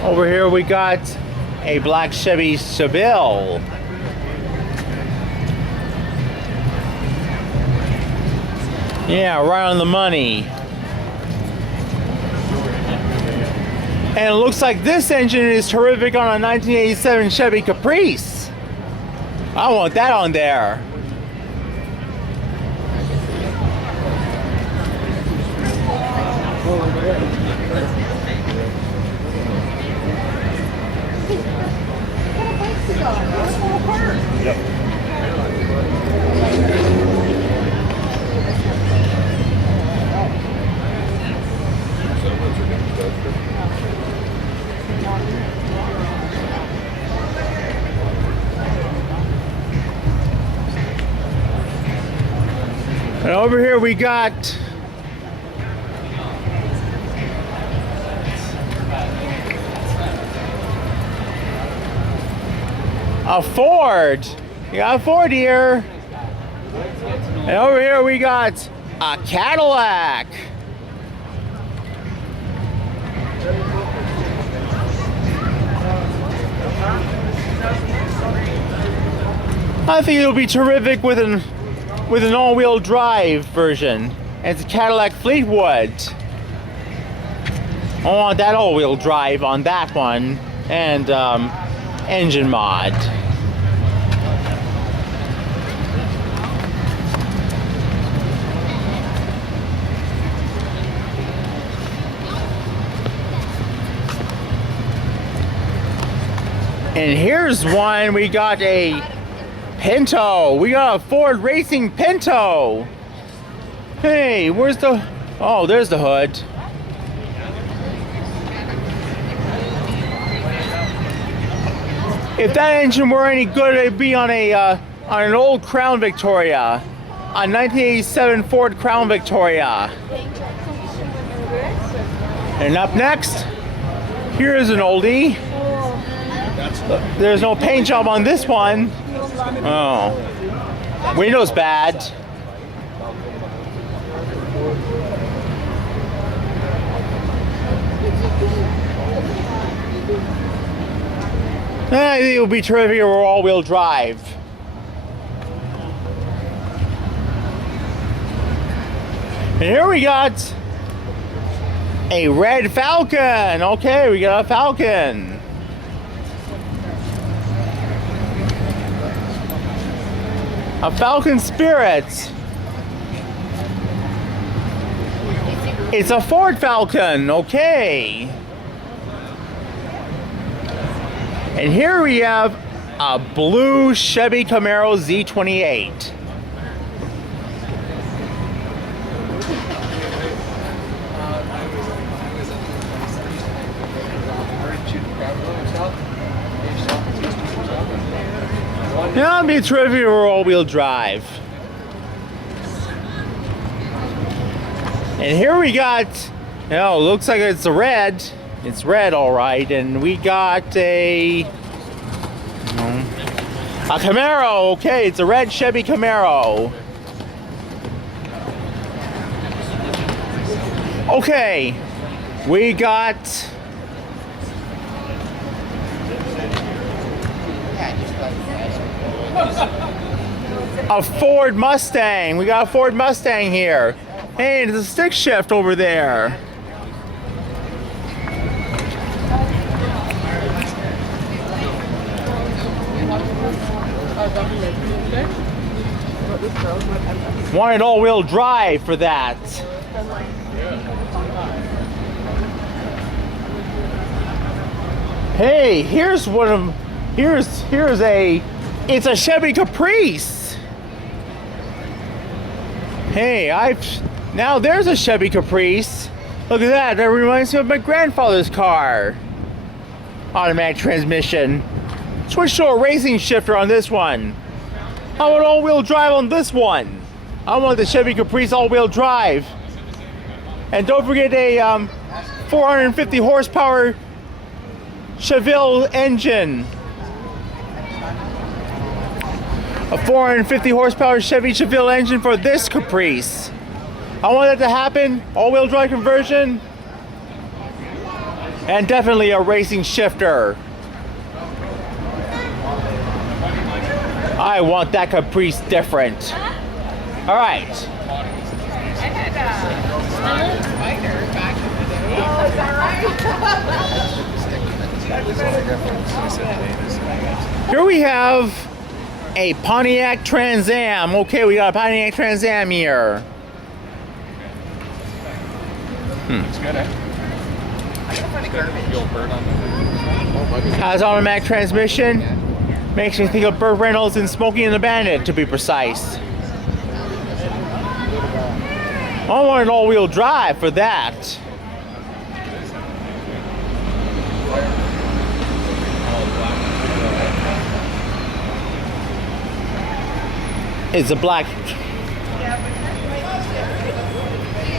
Over here we got a black Chevy Chevelle. Yeah, right on the money. And it looks like this engine is terrific on a 1987 Chevy Caprice. I want that on there. And over here we got a Ford We got a Ford here. And over here we got a Cadillac. I think it'll be terrific with an all-wheel drive version. And it's a Cadillac Fleetwood. I want that all-wheel drive on that one, and engine mod. And here's one, we got a Pinto. We got a Ford Racing Pinto. Hey, where's the... Oh, there's the hood. If that engine were any good, it'd be on an old Crown Victoria. A 1987 Ford Crown Victoria. And up next, here's an oldie. There's no paint job on this one. Oh. Window's bad. I think it would be terrific if we're all-wheel drive. And here we got a red Falcon. Okay, we got a Falcon. A Falcon Spirit. It's a Ford Falcon, okay. And here we have a blue Chevy Camaro Z28. Yeah, it'd be terrific for all-wheel drive. And here we got, looks like it's a red. It's red, all right. And we got a Camaro. Okay, it's a red Chevy Camaro. Okay, we got a Ford Mustang. We got a Ford Mustang here. Hey, there's a stick shift over there. Wanted all-wheel drive for that. Hey, here's one of it's a Chevy Caprice. Hey, now there's a Chevy Caprice. Look at that. That reminds me of my grandfather's car. Automatic transmission. Switch to a racing shifter on this one. I want all-wheel drive on this one. I want the Chevy Caprice all-wheel drive. And don't forget a 450 horsepower Chevelle engine. A 450 horsepower Chevy Chevelle engine for this Caprice. I want that to happen. All-wheel drive conversion. And definitely a racing shifter. I want that Caprice different. All right. I had a spider back in the day. Oh, is that right? Here we have a Pontiac Trans Am. Okay, we got a Pontiac Trans Am here. Has automatic transmission. Makes me think of Burt Reynolds and Smokey and the Bandit, to be precise. I want an all-wheel drive for that. It's a black.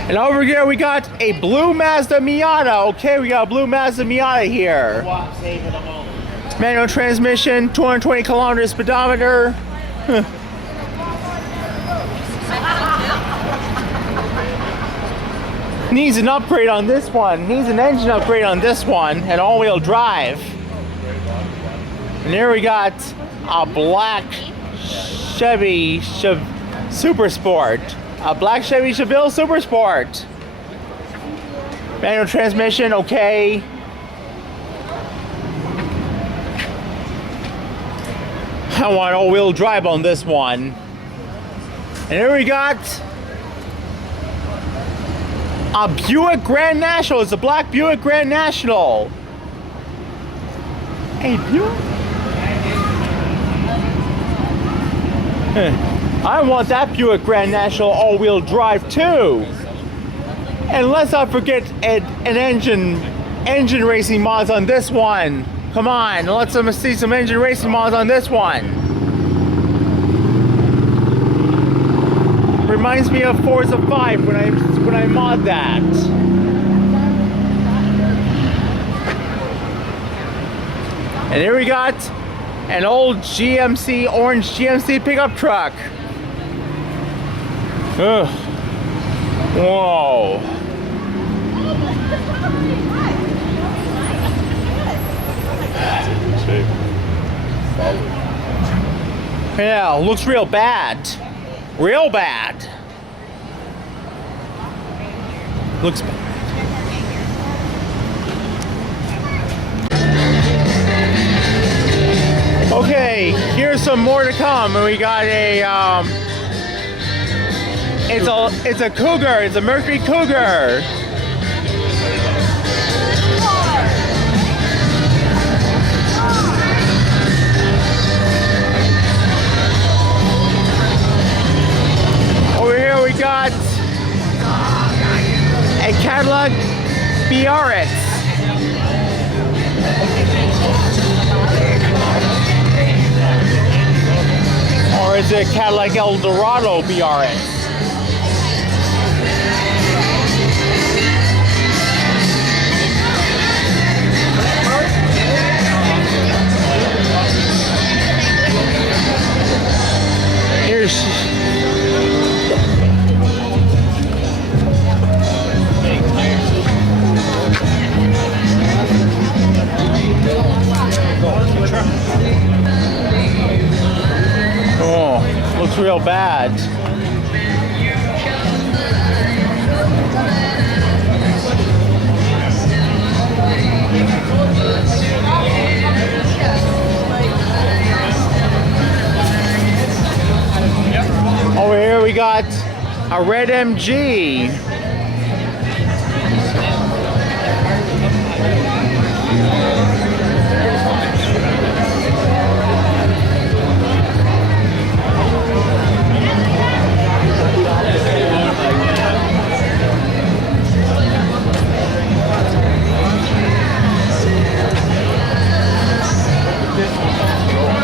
And over here we got a blue Mazda Miata. Okay, we got a blue Mazda Miata here. Manual transmission, 220 kilometer speedometer. Needs an upgrade on this one. Needs an engine upgrade on this one, and all-wheel drive. And here we got a black Chevy Super Sport. A black Chevy Chevelle Super Sport. Manual transmission, okay. I want all-wheel drive on this one. And here we got a Buick Grand National. It's a black Buick Grand National. Hey, Buick. I want that Buick Grand National all-wheel drive too. And let's not forget an engine racing mods on this one. Come on, let's see some engine racing mods on this one. Reminds me of Forza 5 when I mod that. And here we got an old GMC, orange GMC pickup truck. Ugh. Whoa. Yeah, looks real bad. Real bad. Looks bad. Okay, here's some more to come. And we got a it's a Cougar. It's a Mercury Cougar. Over here we got a Cadillac BRX. Or is it Cadillac Eldorado BRX? Here's oh, looks real bad. Over here we got a red MG.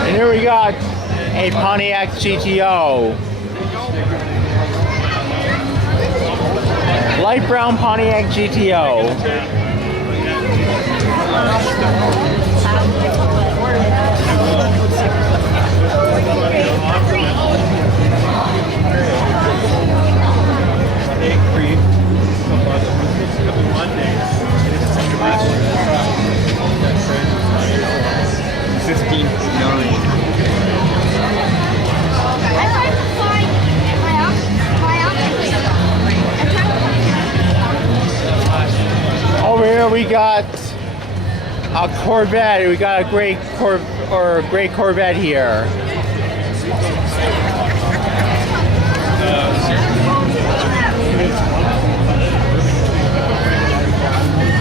And here we got a Pontiac GTO. Light brown Pontiac GTO. Over here we got a Corvette. We got a gray Corvette here.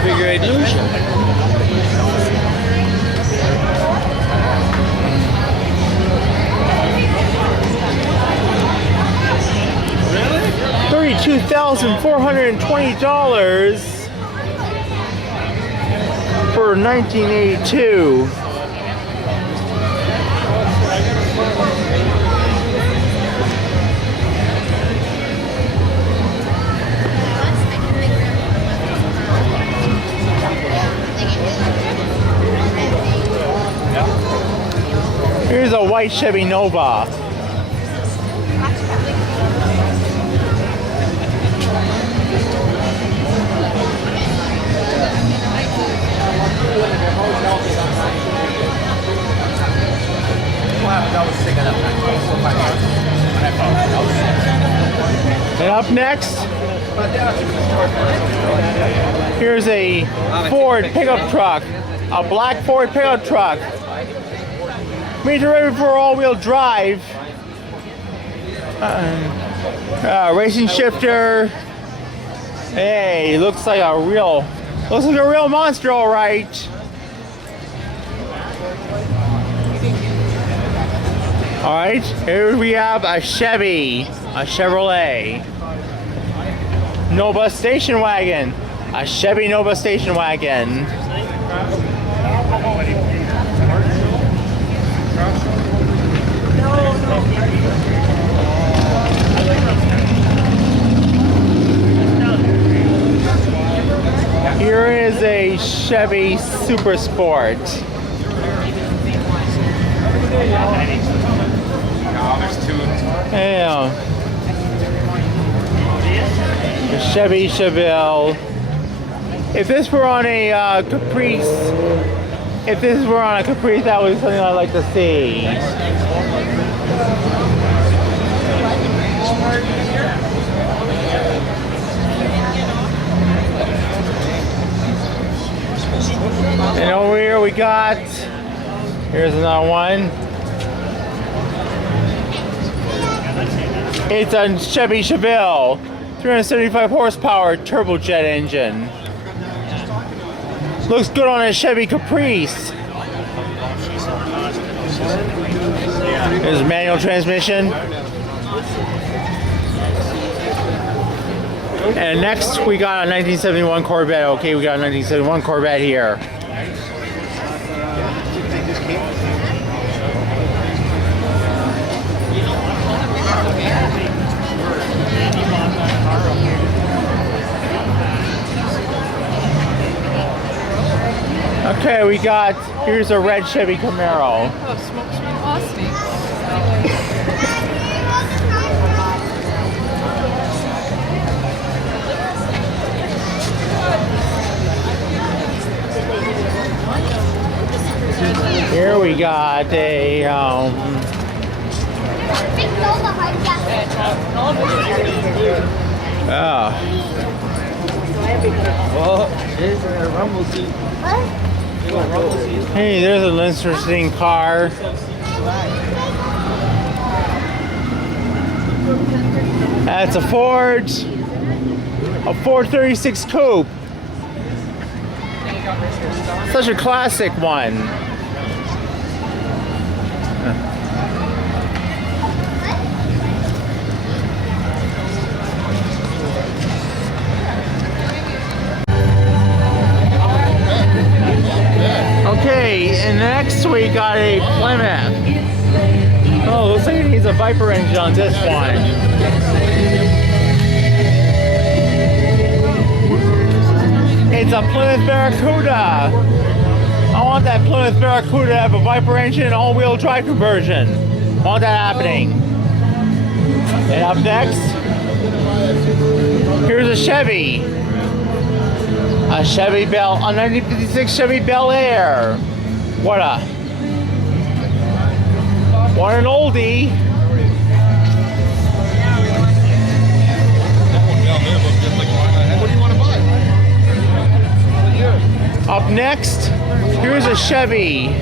Figure eight illusion. $32,420 for 1982. Here's a white Chevy Nova. Up next, here's a Ford pickup truck, a black Ford pickup truck. Means you're ready for all-wheel drive. Racing shifter. Hey, looks like a real monster, all right. All right, here we have a Chevy, a Chevrolet Nova station wagon, a Chevy Nova station wagon. Here is a Chevy Super Sport. Yeah. The Chevy Chevelle. If this were on a Caprice, that would be something I'd like to see. And over here we got, here's another one. It's a Chevy Chevelle, 375 horsepower turbojet engine. Looks good on a Chevy Caprice. There's a manual transmission. And next we got a 1971 Corvette. Okay, we got a 1971 Corvette here. Okay, we got, here's a red Chevy Camaro. Here we got a hey, there's an interesting car. That's a Ford 36 Coupe. Such a classic one. Okay, and next we got a Plymouth. Oh, looks like it needs a Viper engine on this one. It's a Plymouth Barracuda. I want that Plymouth Barracuda to have a Viper engine and all-wheel drive conversion. I want that happening. And up next, here's a Chevy. A 1956 Chevy Bel Air. What an oldie. What do you want to buy? Up next, here's a Chevy.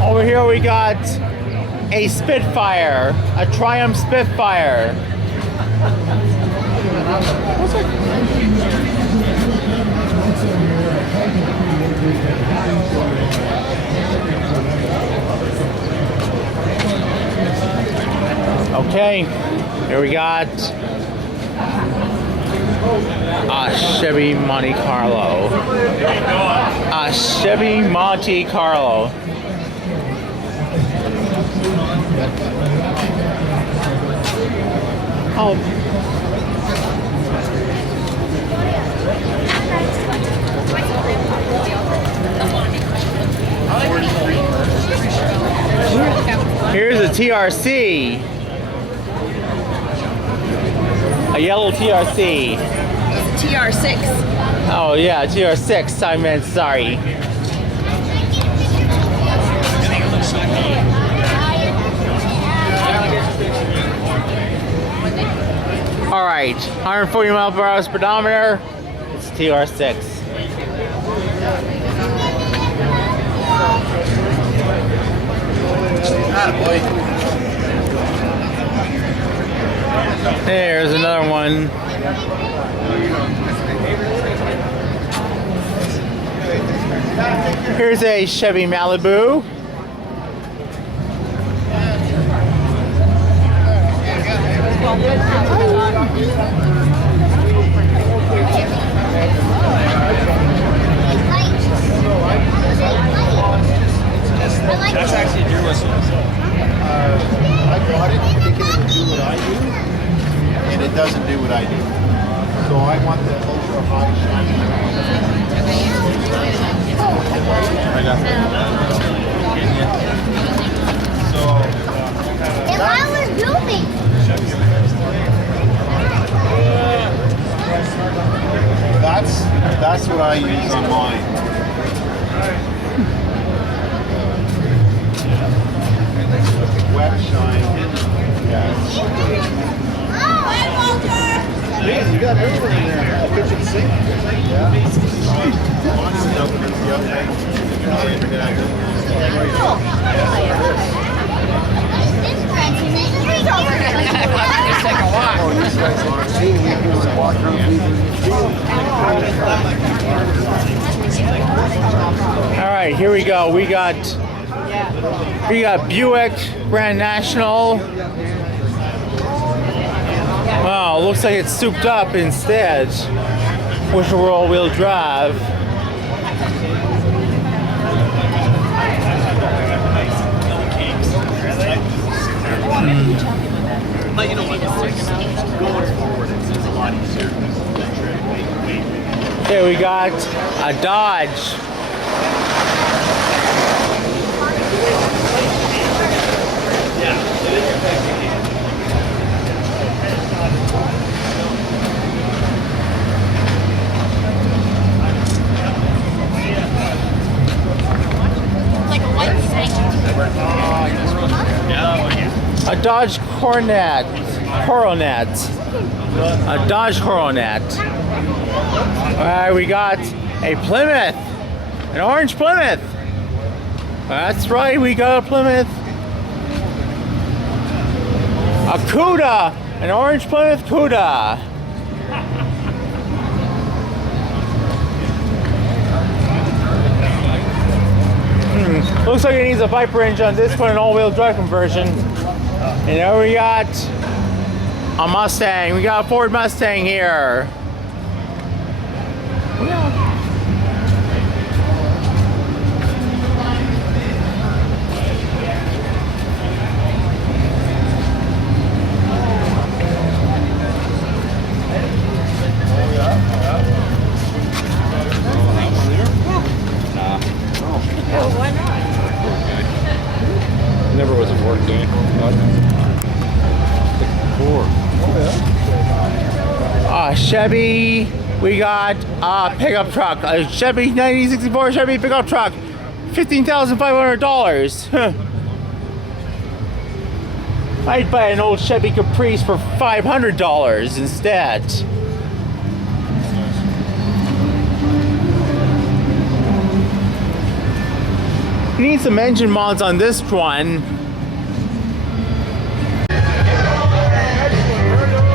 Over here we got a Spitfire, a Triumph Spitfire. What's that? Okay, here we got a Chevy Monte Carlo. A Chevy Monte Carlo. Oh. Here's a TRC. A yellow TRC. It's a TR6. Oh yeah, TR6. I meant sorry. All right, 140 mile per hour speedometer. It's TR6. There's another one. Here's a Chevy Malibu. That's actually a deer whistle. I bought it thinking it would do what I do, and it doesn't do what I do. So I want the ultra high shiny. If I was moving. That's what I use on mine. Wet shine. Yeah. Yeah, you got everything in there. A kitchen sink. All right, here we go. We got Buick Grand National. Wow, looks like it's souped up instead. Wish it were all-wheel drive. But you know what? Going forward, it's a lot easier. Here we got a Dodge. Like a white snake. A Dodge Coronet. A Dodge Coronet. Alright, we got a Plymouth. An orange Plymouth. That's right, we got a Plymouth. A Cuda. An orange Plymouth Cuda. Looks like it needs a Viper engine on this one, an all-wheel drive conversion. And there we got a Mustang. We got a Ford Mustang here. Why not? Never was a Ford game. Chevy, we got a pickup truck, a Chevy 1964 Chevy pickup truck, $15,500. I'd buy an old Chevy Caprice for $500 instead. Need some engine mods on this one.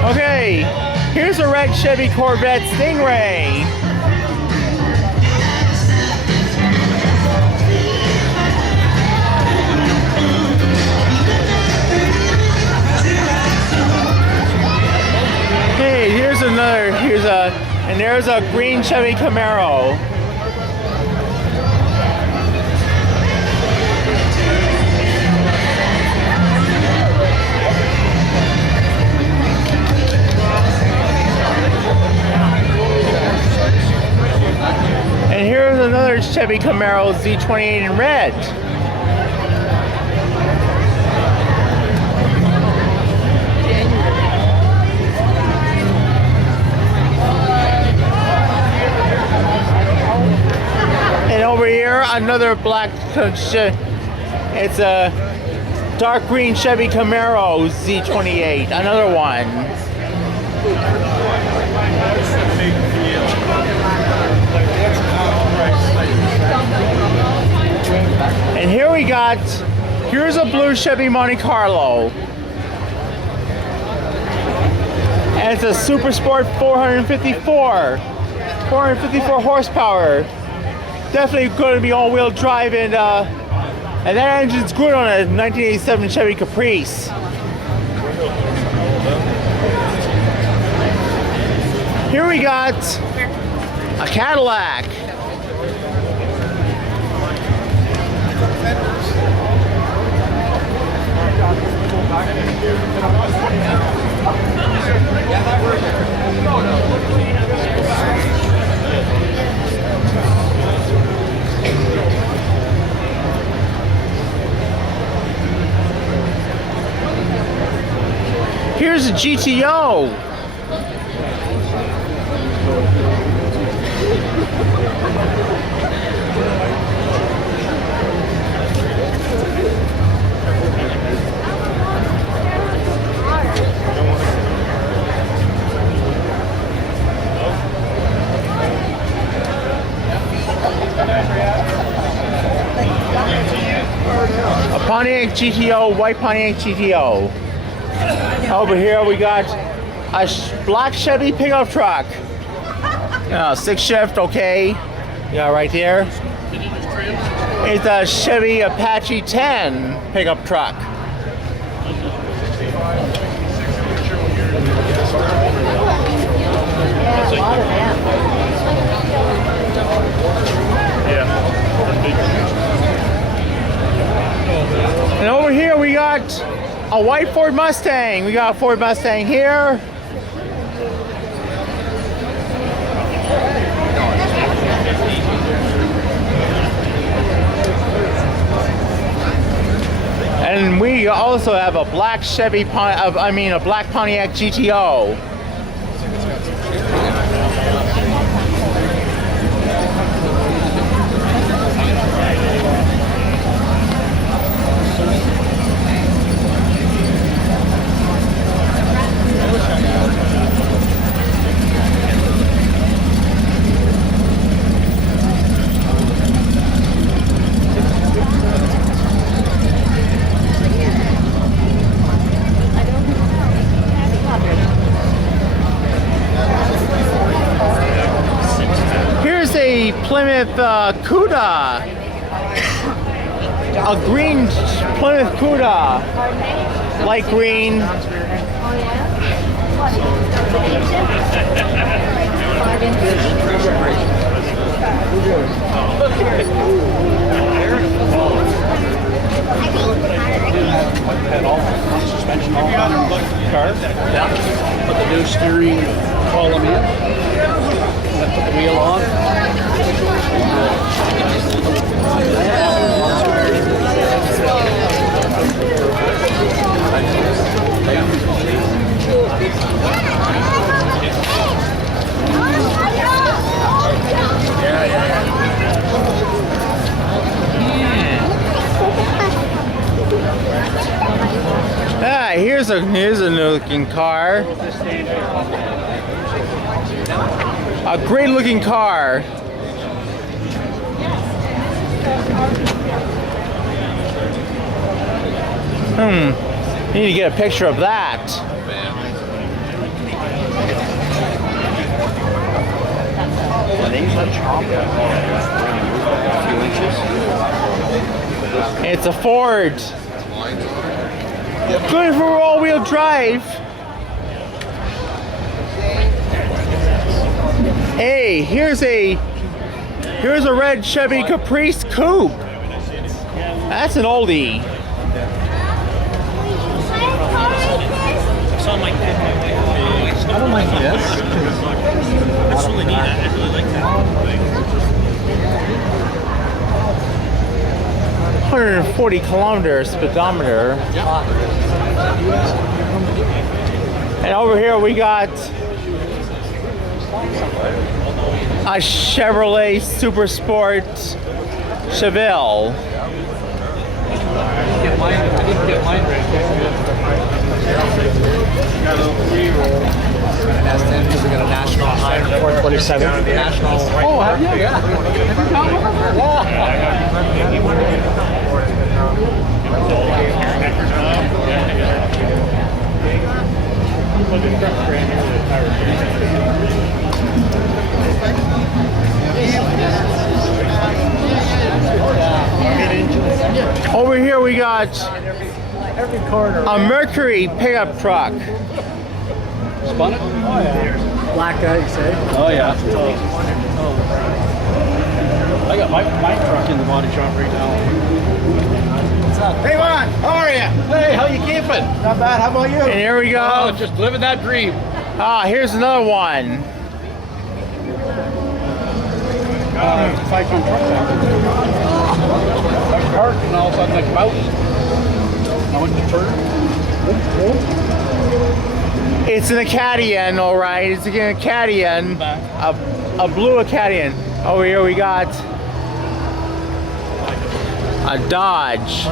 Okay, here's a red Chevy Corvette Stingray. Hey, and there's a green Chevy Camaro. And here's another Chevy Camaro Z28 in red. another black. It's a dark green Chevy Camaro Z28. Another one. And here we got. Here's a blue Chevy Monte Carlo. And it's a Super Sport 454 horsepower. Definitely going to be all-wheel drive, and that engine's good on a 1987 Chevy Caprice. Here we got a Cadillac. Here's a GTO. A Pontiac GTO, white Pontiac GTO. Over here we got a black Chevy pickup truck. 6 shift, okay. Yeah, right there. It's a Chevy Apache 10 pickup truck. And over here we got a white Ford Mustang. We got a Ford Mustang here. And we also have a black Chevy, a black Pontiac GTO. Plymouth Cuda, a green Plymouth Cuda, light green. Suspension all on the car. Yeah. Put the new steering column in. Put the wheel on. Here's a new looking car. A great looking car. Need to get a picture of that. It's a Ford. Good for all-wheel drive. Hey, here's a red Chevy Caprice Coupe. That's an oldie. I don't like this. That's really neat. I really like that. 140 kilometers speedometer. And over here we got a Chevrolet Super Sport Chevelle. I didn't get mine ready. Got a 3-roll. That's 10 because we got a national high 447. National. Oh, have you? Yeah. Over here we got a Mercury pickup truck. Spun it? Black guy, you say? Oh yeah. I got my truck in the body shop right now. Hey, Ron, how are you? Hey, how you keeping? Not bad. How about you? And here we Oh, go. just living that dream. Ah, here's another one. 5-ton truck back. I parked and all of a sudden I come out. I went to turn. It's an Acadian, all right. It's an Acadian, a blue Acadian. Over here we got a Dodge.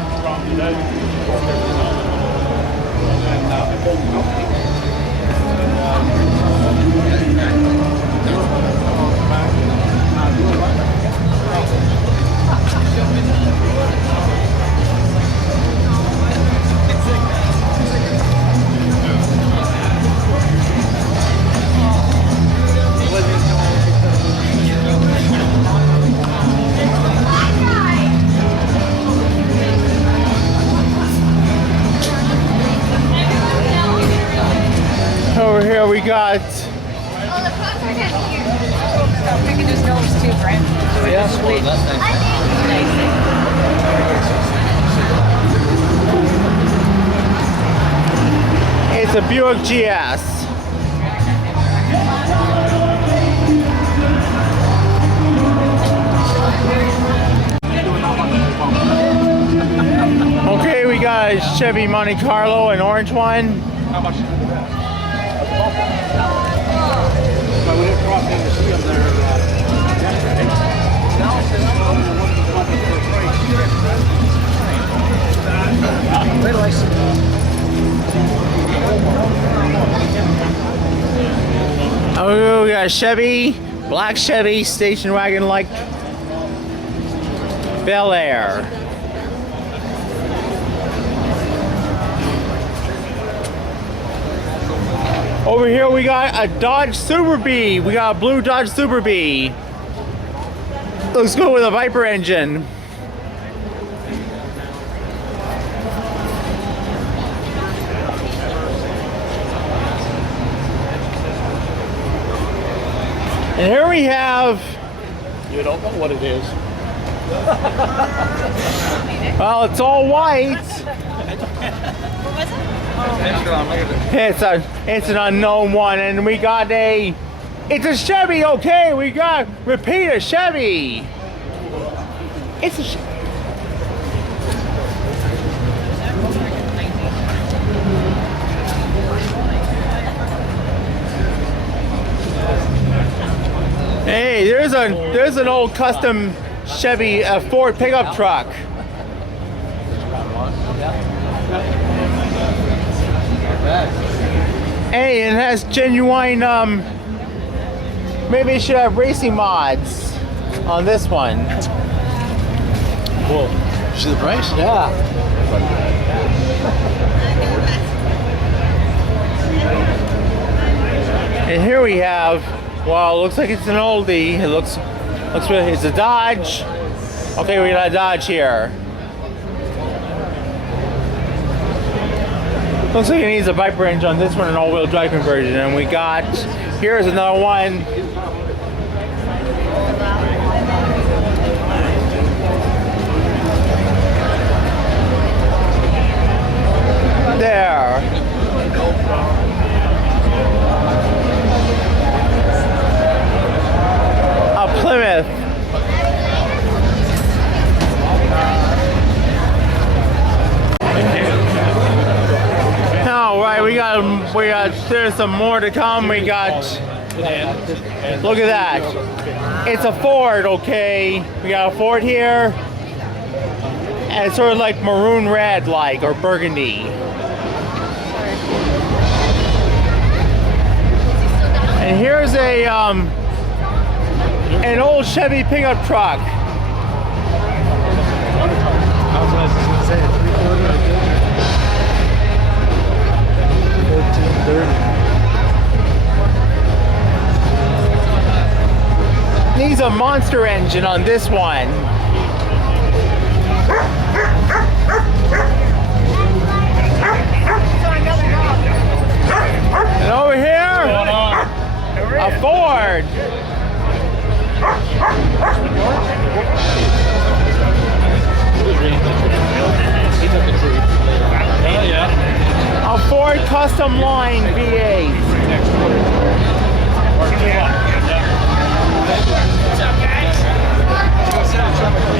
Over here we got We can just go to 2 branches. Yes, well, that's nice. it's a Buick GS. Okay, we got a Chevy Monte Carlo, an orange one. How much? I would have dropped in to see them there yesterday. Now says, what the fuck is the price? Wait till I see. Oh, we got a Chevy, black Chevy station wagon like Bel Air. Over here we got a Dodge Super Bee. We got a blue Dodge Super Bee. Looks good with a Viper engine. And here we have, You don't know what it is. well, it's all white. It's an unknown one, and we got it's a Chevy. Okay, we got repeat a Chevy. It's a Chevy. Hey, there's an old custom Chevy Ford pickup truck. Hey, it has genuine, maybe it should have racing mods on this one. Cool. See the price? Yeah. And here we have, well, it looks like it's an oldie. It looks really, it's a Dodge. Okay, we got a Dodge here. Looks like it needs a Viper engine on this one, an all-wheel drive conversion. And we got, here's another one. There. A Plymouth. All right, we got. There's some more to come. We got Look at that. It's a Ford, okay? We got a Ford here. And it's sort of like maroon red, like, or burgundy. And here's a an old Chevy pickup truck. Needs a monster engine on this one. And over here, a Ford. A Ford Custom Line V8.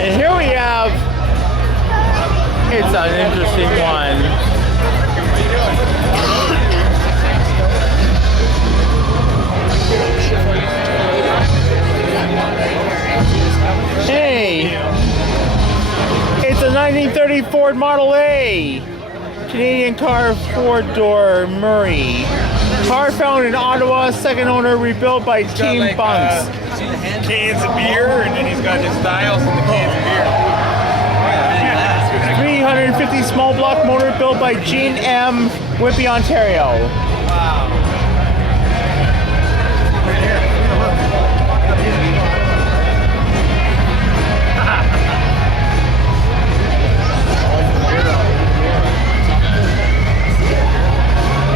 And here we have, it's an interesting one. Hey, it's a 1930 Ford Model A. Canadian car, four-door Murray. Car found in Ottawa, second owner, rebuilt by Team Bunks. Cans of beer, and then he's got his dials in the cans of beer. 350 small block motor built by Gene M. Whitby, Ontario.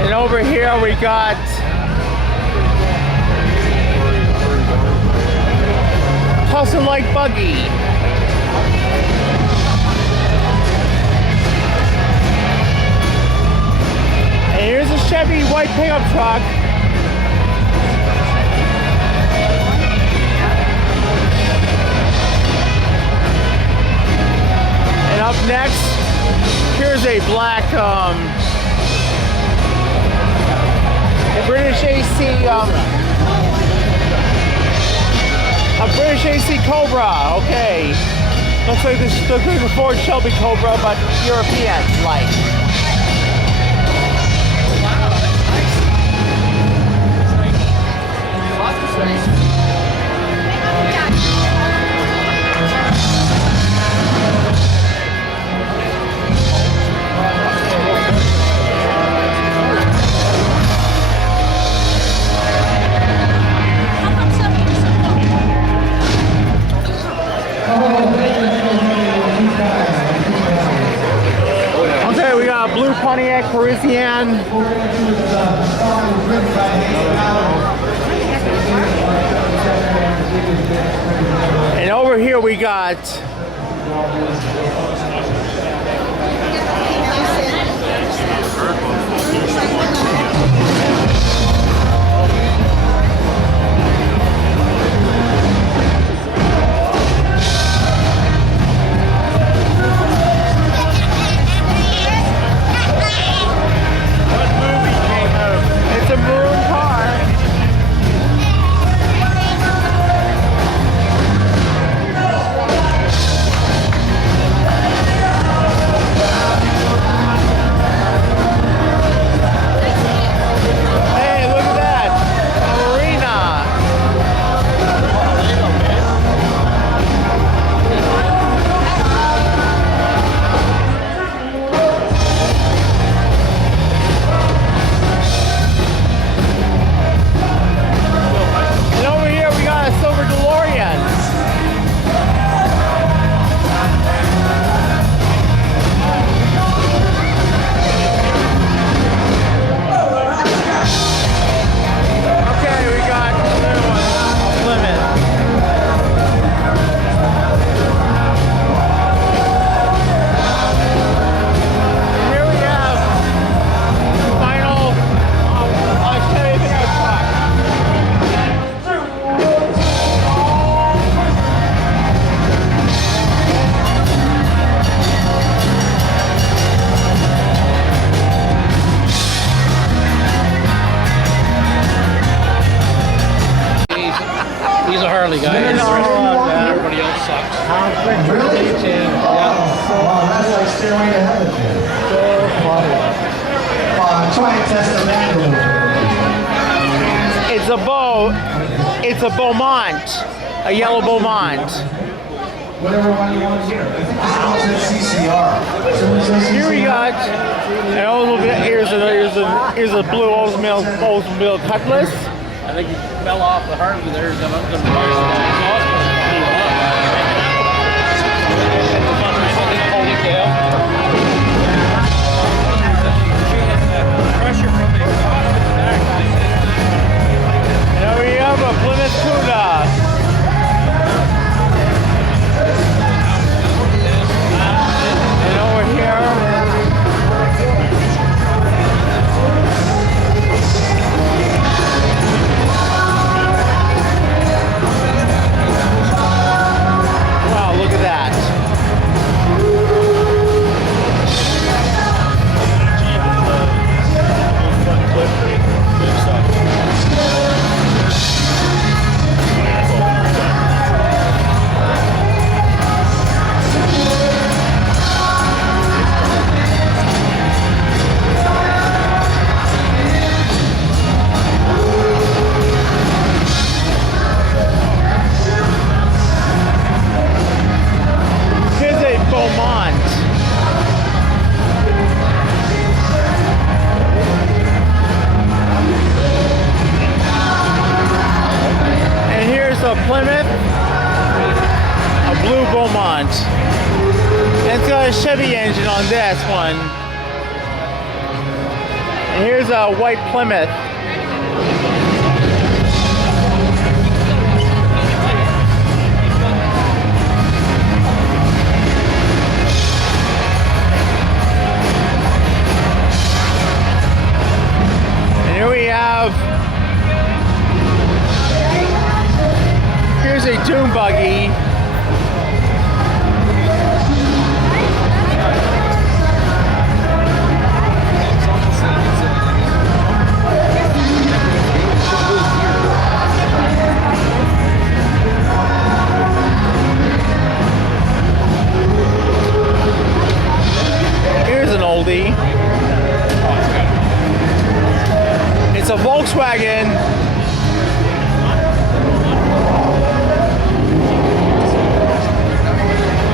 And over here we got custom like buggy. And here's a Chevy white pickup truck. And up next, here's a black British AC a British AC Cobra, okay. Looks like the Ford Shelby Cobra, but European like. Okay, we got a blue Pontiac Parisienne. And over here we got it's a maroon car. He's a Harley guy. Everybody else sucks. Wow, that's like stairway to heaven. So funny. Try and test the manual. It's a Beaumont, a yellow Beaumont. Whatever one you want to hear. It's CCR. Here we got an Oldsmobile. Here's a blue Oldsmobile Cutlass. I think he fell off the Harley there. Now we have a Plymouth Cuda. And over here, wow, look at that. Here's a Beaumont. And here's a Plymouth, a blue Beaumont. And it's got a Chevy engine on this one. And here's a white Plymouth. And here we have, here's a dune buggy. Here's an oldie. It's a Volkswagen.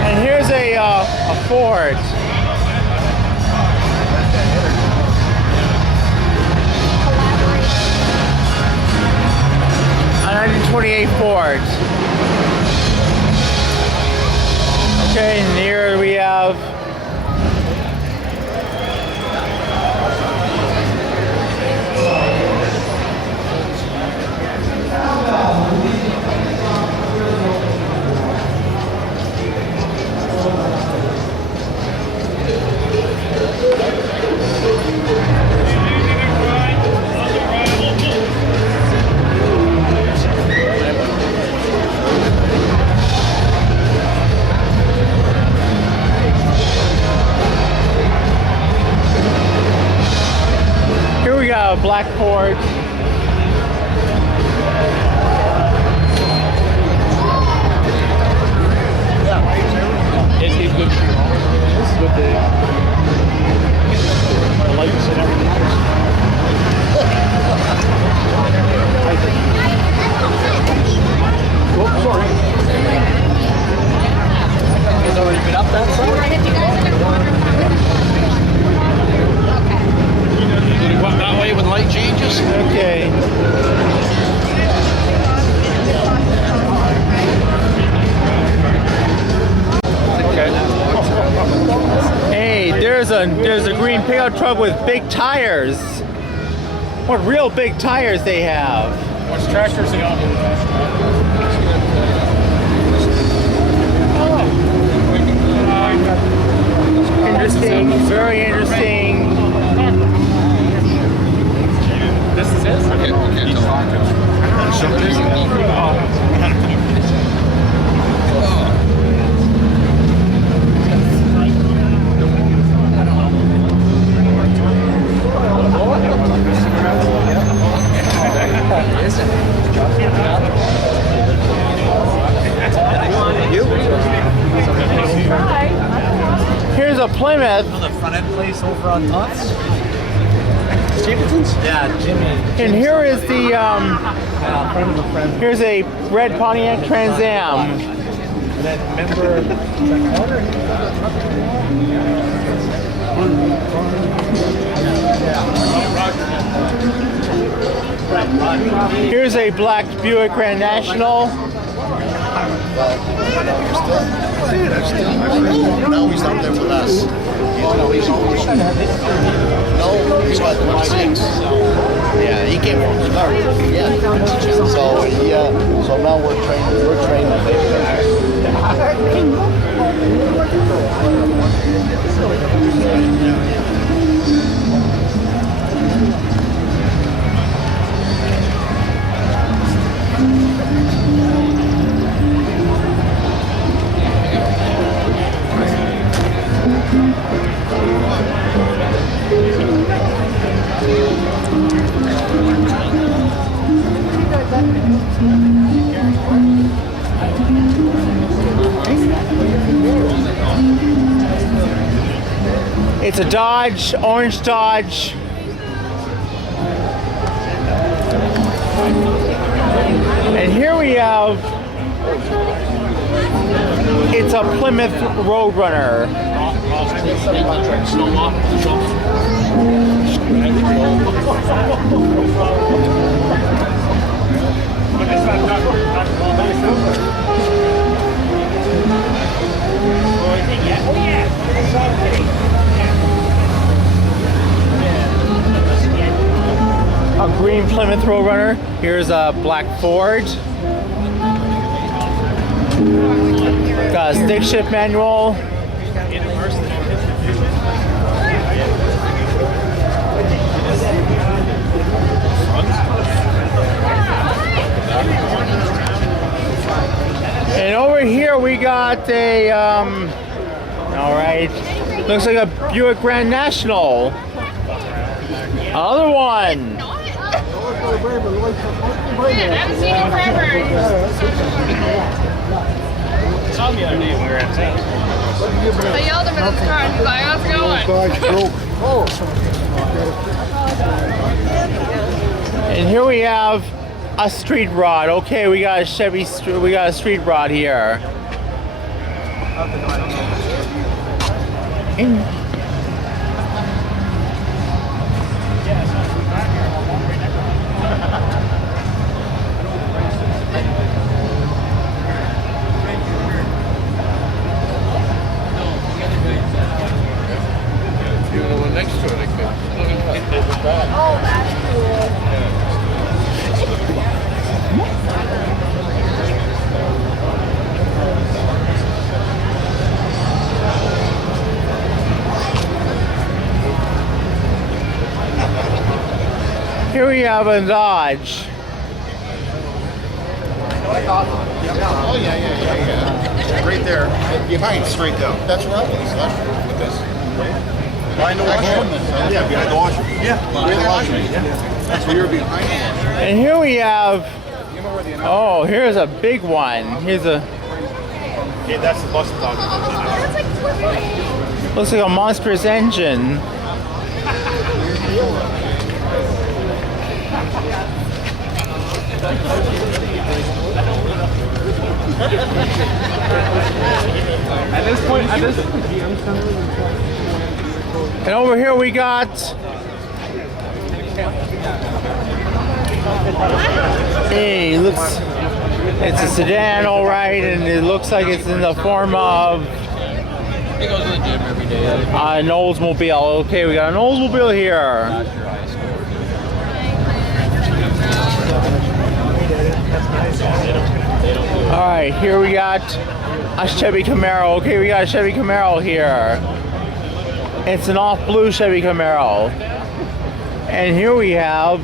And here's a Ford. A 1928 Ford. Okay, and here we have a black Ford. It's good. This is what the lights and everything. Oh, sorry. It's already been up that side. That way when light changes? Okay. Hey, there's a green pickup truck with big tires. What real big tires they have. What's tractors they got? Interesting, very interesting. This is his? Okay, Is it? a Plymouth. On the front end place over on Nuts. Stevenson's? Yeah, Jimmy. And here is the here's a red Pontiac Trans Am. And then remember Here's a black Buick Grand National. No, he's not there with us. He's always. No, he's about 26. Yeah, he came from the start. Yeah. So now we're training It's a Dodge, orange Dodge. And here we have, it's a Plymouth Roadrunner. A green Plymouth Roadrunner. Here's a black Ford. Got a stick shift manual. And over here we got a, all right, looks like a Buick Grand National. Another one. I haven't seen him forever. Saw him the other day when we were at St. I yelled him in his car and he's like, how's it going? And here we have a street rod. Okay, we got a Chevy. We got a street rod here. Next to it, I could. Oh, that's cool. Here we have a Dodge. Oh yeah. Right there, behind, straight down. That's where I was. With this. Behind the washer. Yeah, behind the washer. Yeah, behind the washer. Yeah. That's where you're behind. And here we have. Oh, here's a big one. Here's a. Okay, that's the bus dog. That's like flipping. Looks like a monstrous engine. At this point, And over here we got hey, looks it's a sedan, all right, and it looks like it's in the form of he goes to the gym every day. an Oldsmobile. Okay, we got an Oldsmobile here. All right, here we got a Chevy Camaro. Okay, we got a Chevy Camaro here. It's an off blue Chevy Camaro. And here we have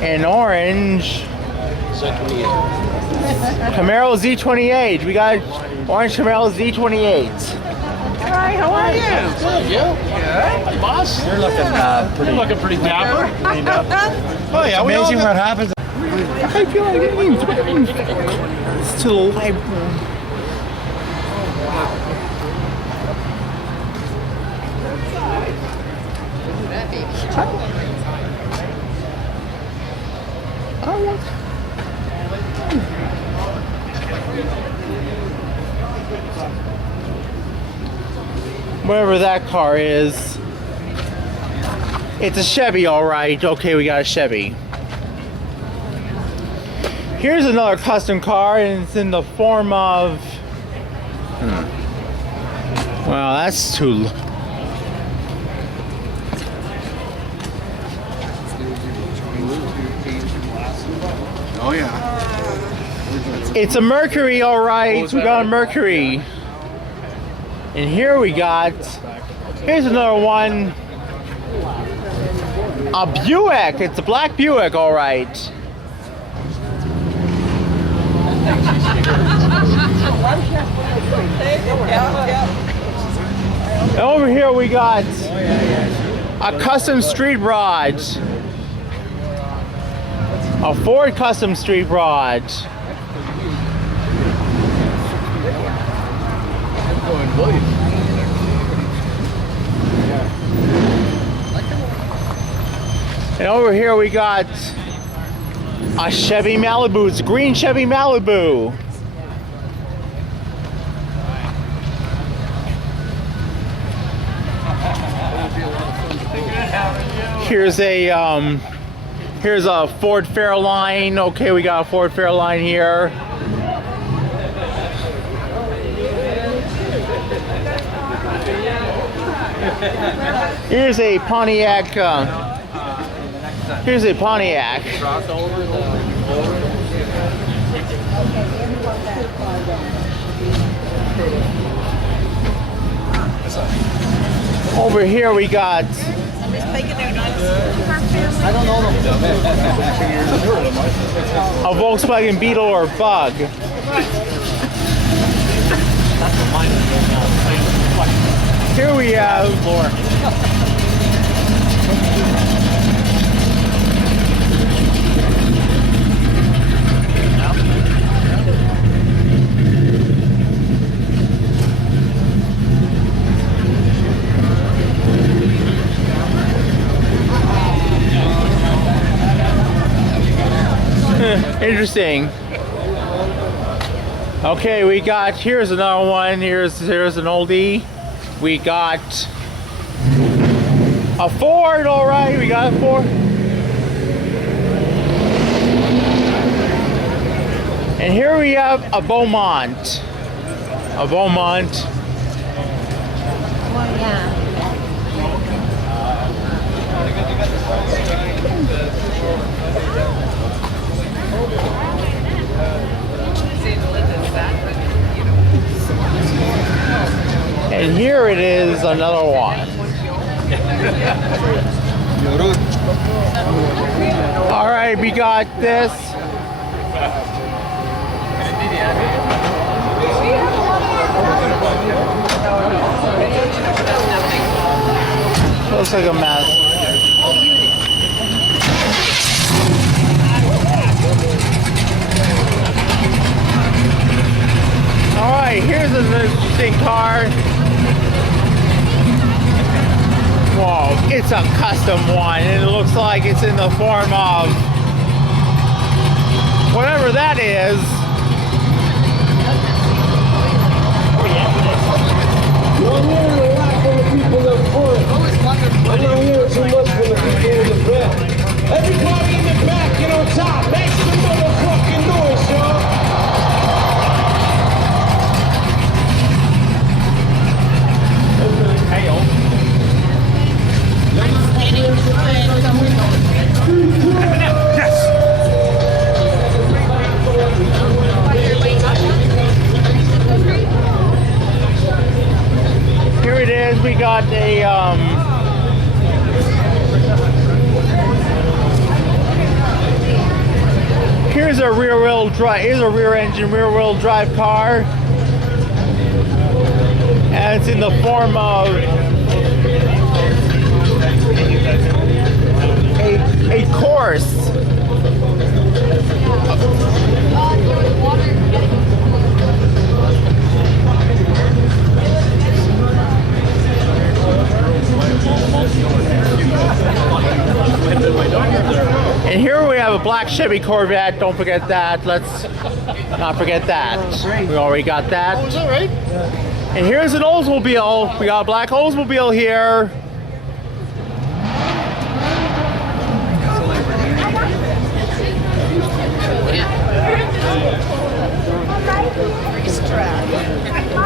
an orange Camaro Z28. We got orange Camaro Z28. Hi, how are you? Good, boss. You're looking pretty dapper. Oh yeah, Amazing what happens. I feel like it's to the library. Whatever that car is. It's a Chevy, alright. Okay, we got a Chevy. Here's another custom car, and it's in the form of... Well, that's too... Oh yeah. It's a Mercury, alright. We got a Mercury. And here we got... Here's another one. A Buick. It's a black Buick, alright. And over here we got a custom street rod. A Ford custom street rod. And over here we got a Chevy Malibu. It's a green Chevy Malibu. Here's a Ford Fairline. Okay, we got a Ford Fairline here. Here's a Pontiac. Here's a Pontiac. Over here we got a Volkswagen Beetle or Bug. Here we have interesting. Okay, we got, here's another one. Here's an oldie. We got a Ford, all right. We got a Ford. And here we have a Beaumont. A Beaumont. Oh, yeah. And here it is, another one. All right, we got this. Looks like a mess. All right, here's an interesting car. Whoa, it's a custom one, and it looks like it's in the form of whatever that is. You're hearing a lot from the people up front. I'm not hearing too much from the people in the back. Everybody in the back, get on top. Make some motherfucking noise, y'all. Here it is. We got a here's a rear-wheel drive. Here's a rear-engine, rear-wheel drive car, and it's in the form of a Corse. Chevy Corvette. Don't forget that. Let's not forget that. We already got that. Oh, is that right? And here's an Oldsmobile. We got a black Oldsmobile here.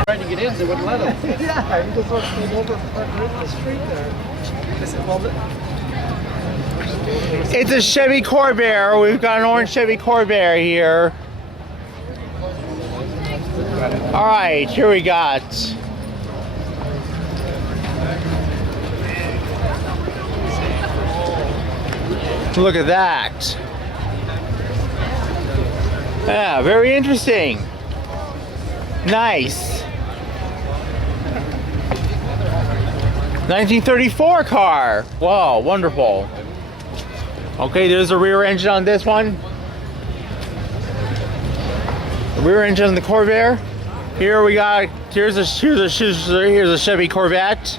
Trying to get in, they wouldn't let us. Yeah, he just wants to go over right in the street there. I said, well, It's a Chevy Corvair. We've got an orange Chevy Corvair here. All right, here we got. Look at that. Yeah, very interesting. Nice. 1934 car. Wow, wonderful. Okay, there's a rear engine on this one. The rear engine on the Corvair. Here we got. Here's a Chevy Corvette.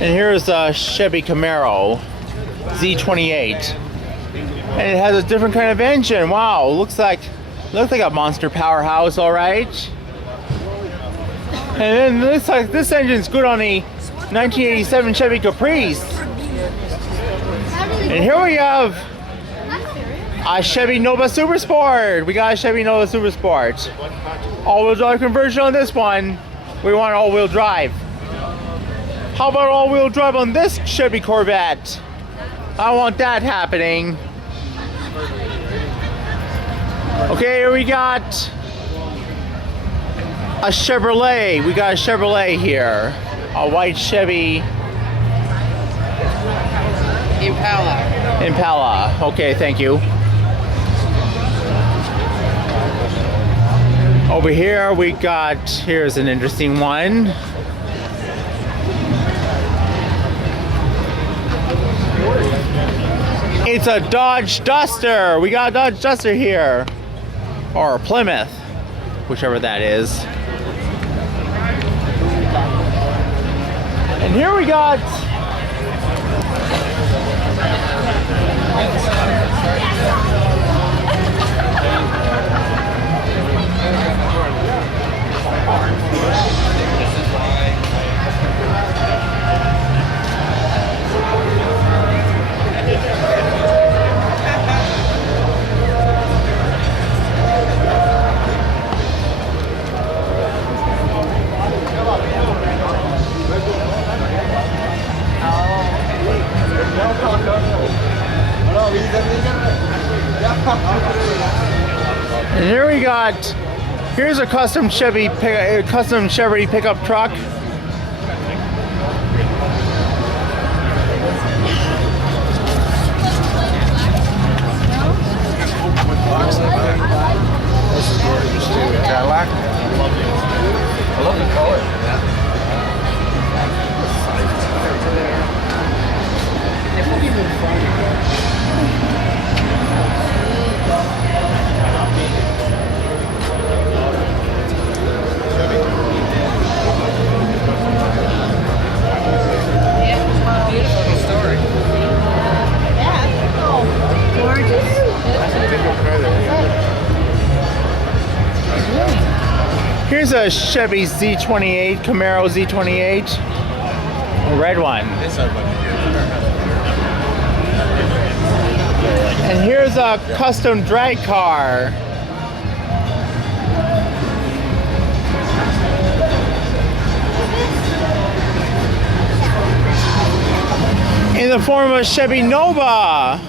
And here's a Chevy Camaro Z28, and it has a different kind of engine. Wow, looks like a monster powerhouse. All right. And then this engine's good on a 1987 Chevy Caprice. And here we have a Chevy Nova Super Sport. We got a Chevy Nova Super Sport. All-wheel drive conversion on this one. We want all-wheel drive. How about all-wheel drive on this Chevy Corvette? I want that happening. Okay, here we got a Chevrolet. We got a Chevrolet here. A white Chevy Impala. Okay, thank you. Over here we got, here's an interesting one. It's a Dodge Duster. We got a Dodge Duster here. Or a Plymouth, whichever that is. And here we got and here we got, here's a custom Chevy pickup truck. This is gorgeous too. Cadillac. I love the color. Beautiful story. Yeah, gorgeous. Here's a Chevy Z28, Camaro Z28. A red one. And here's a custom drag car. In the form of a Chevy Nova.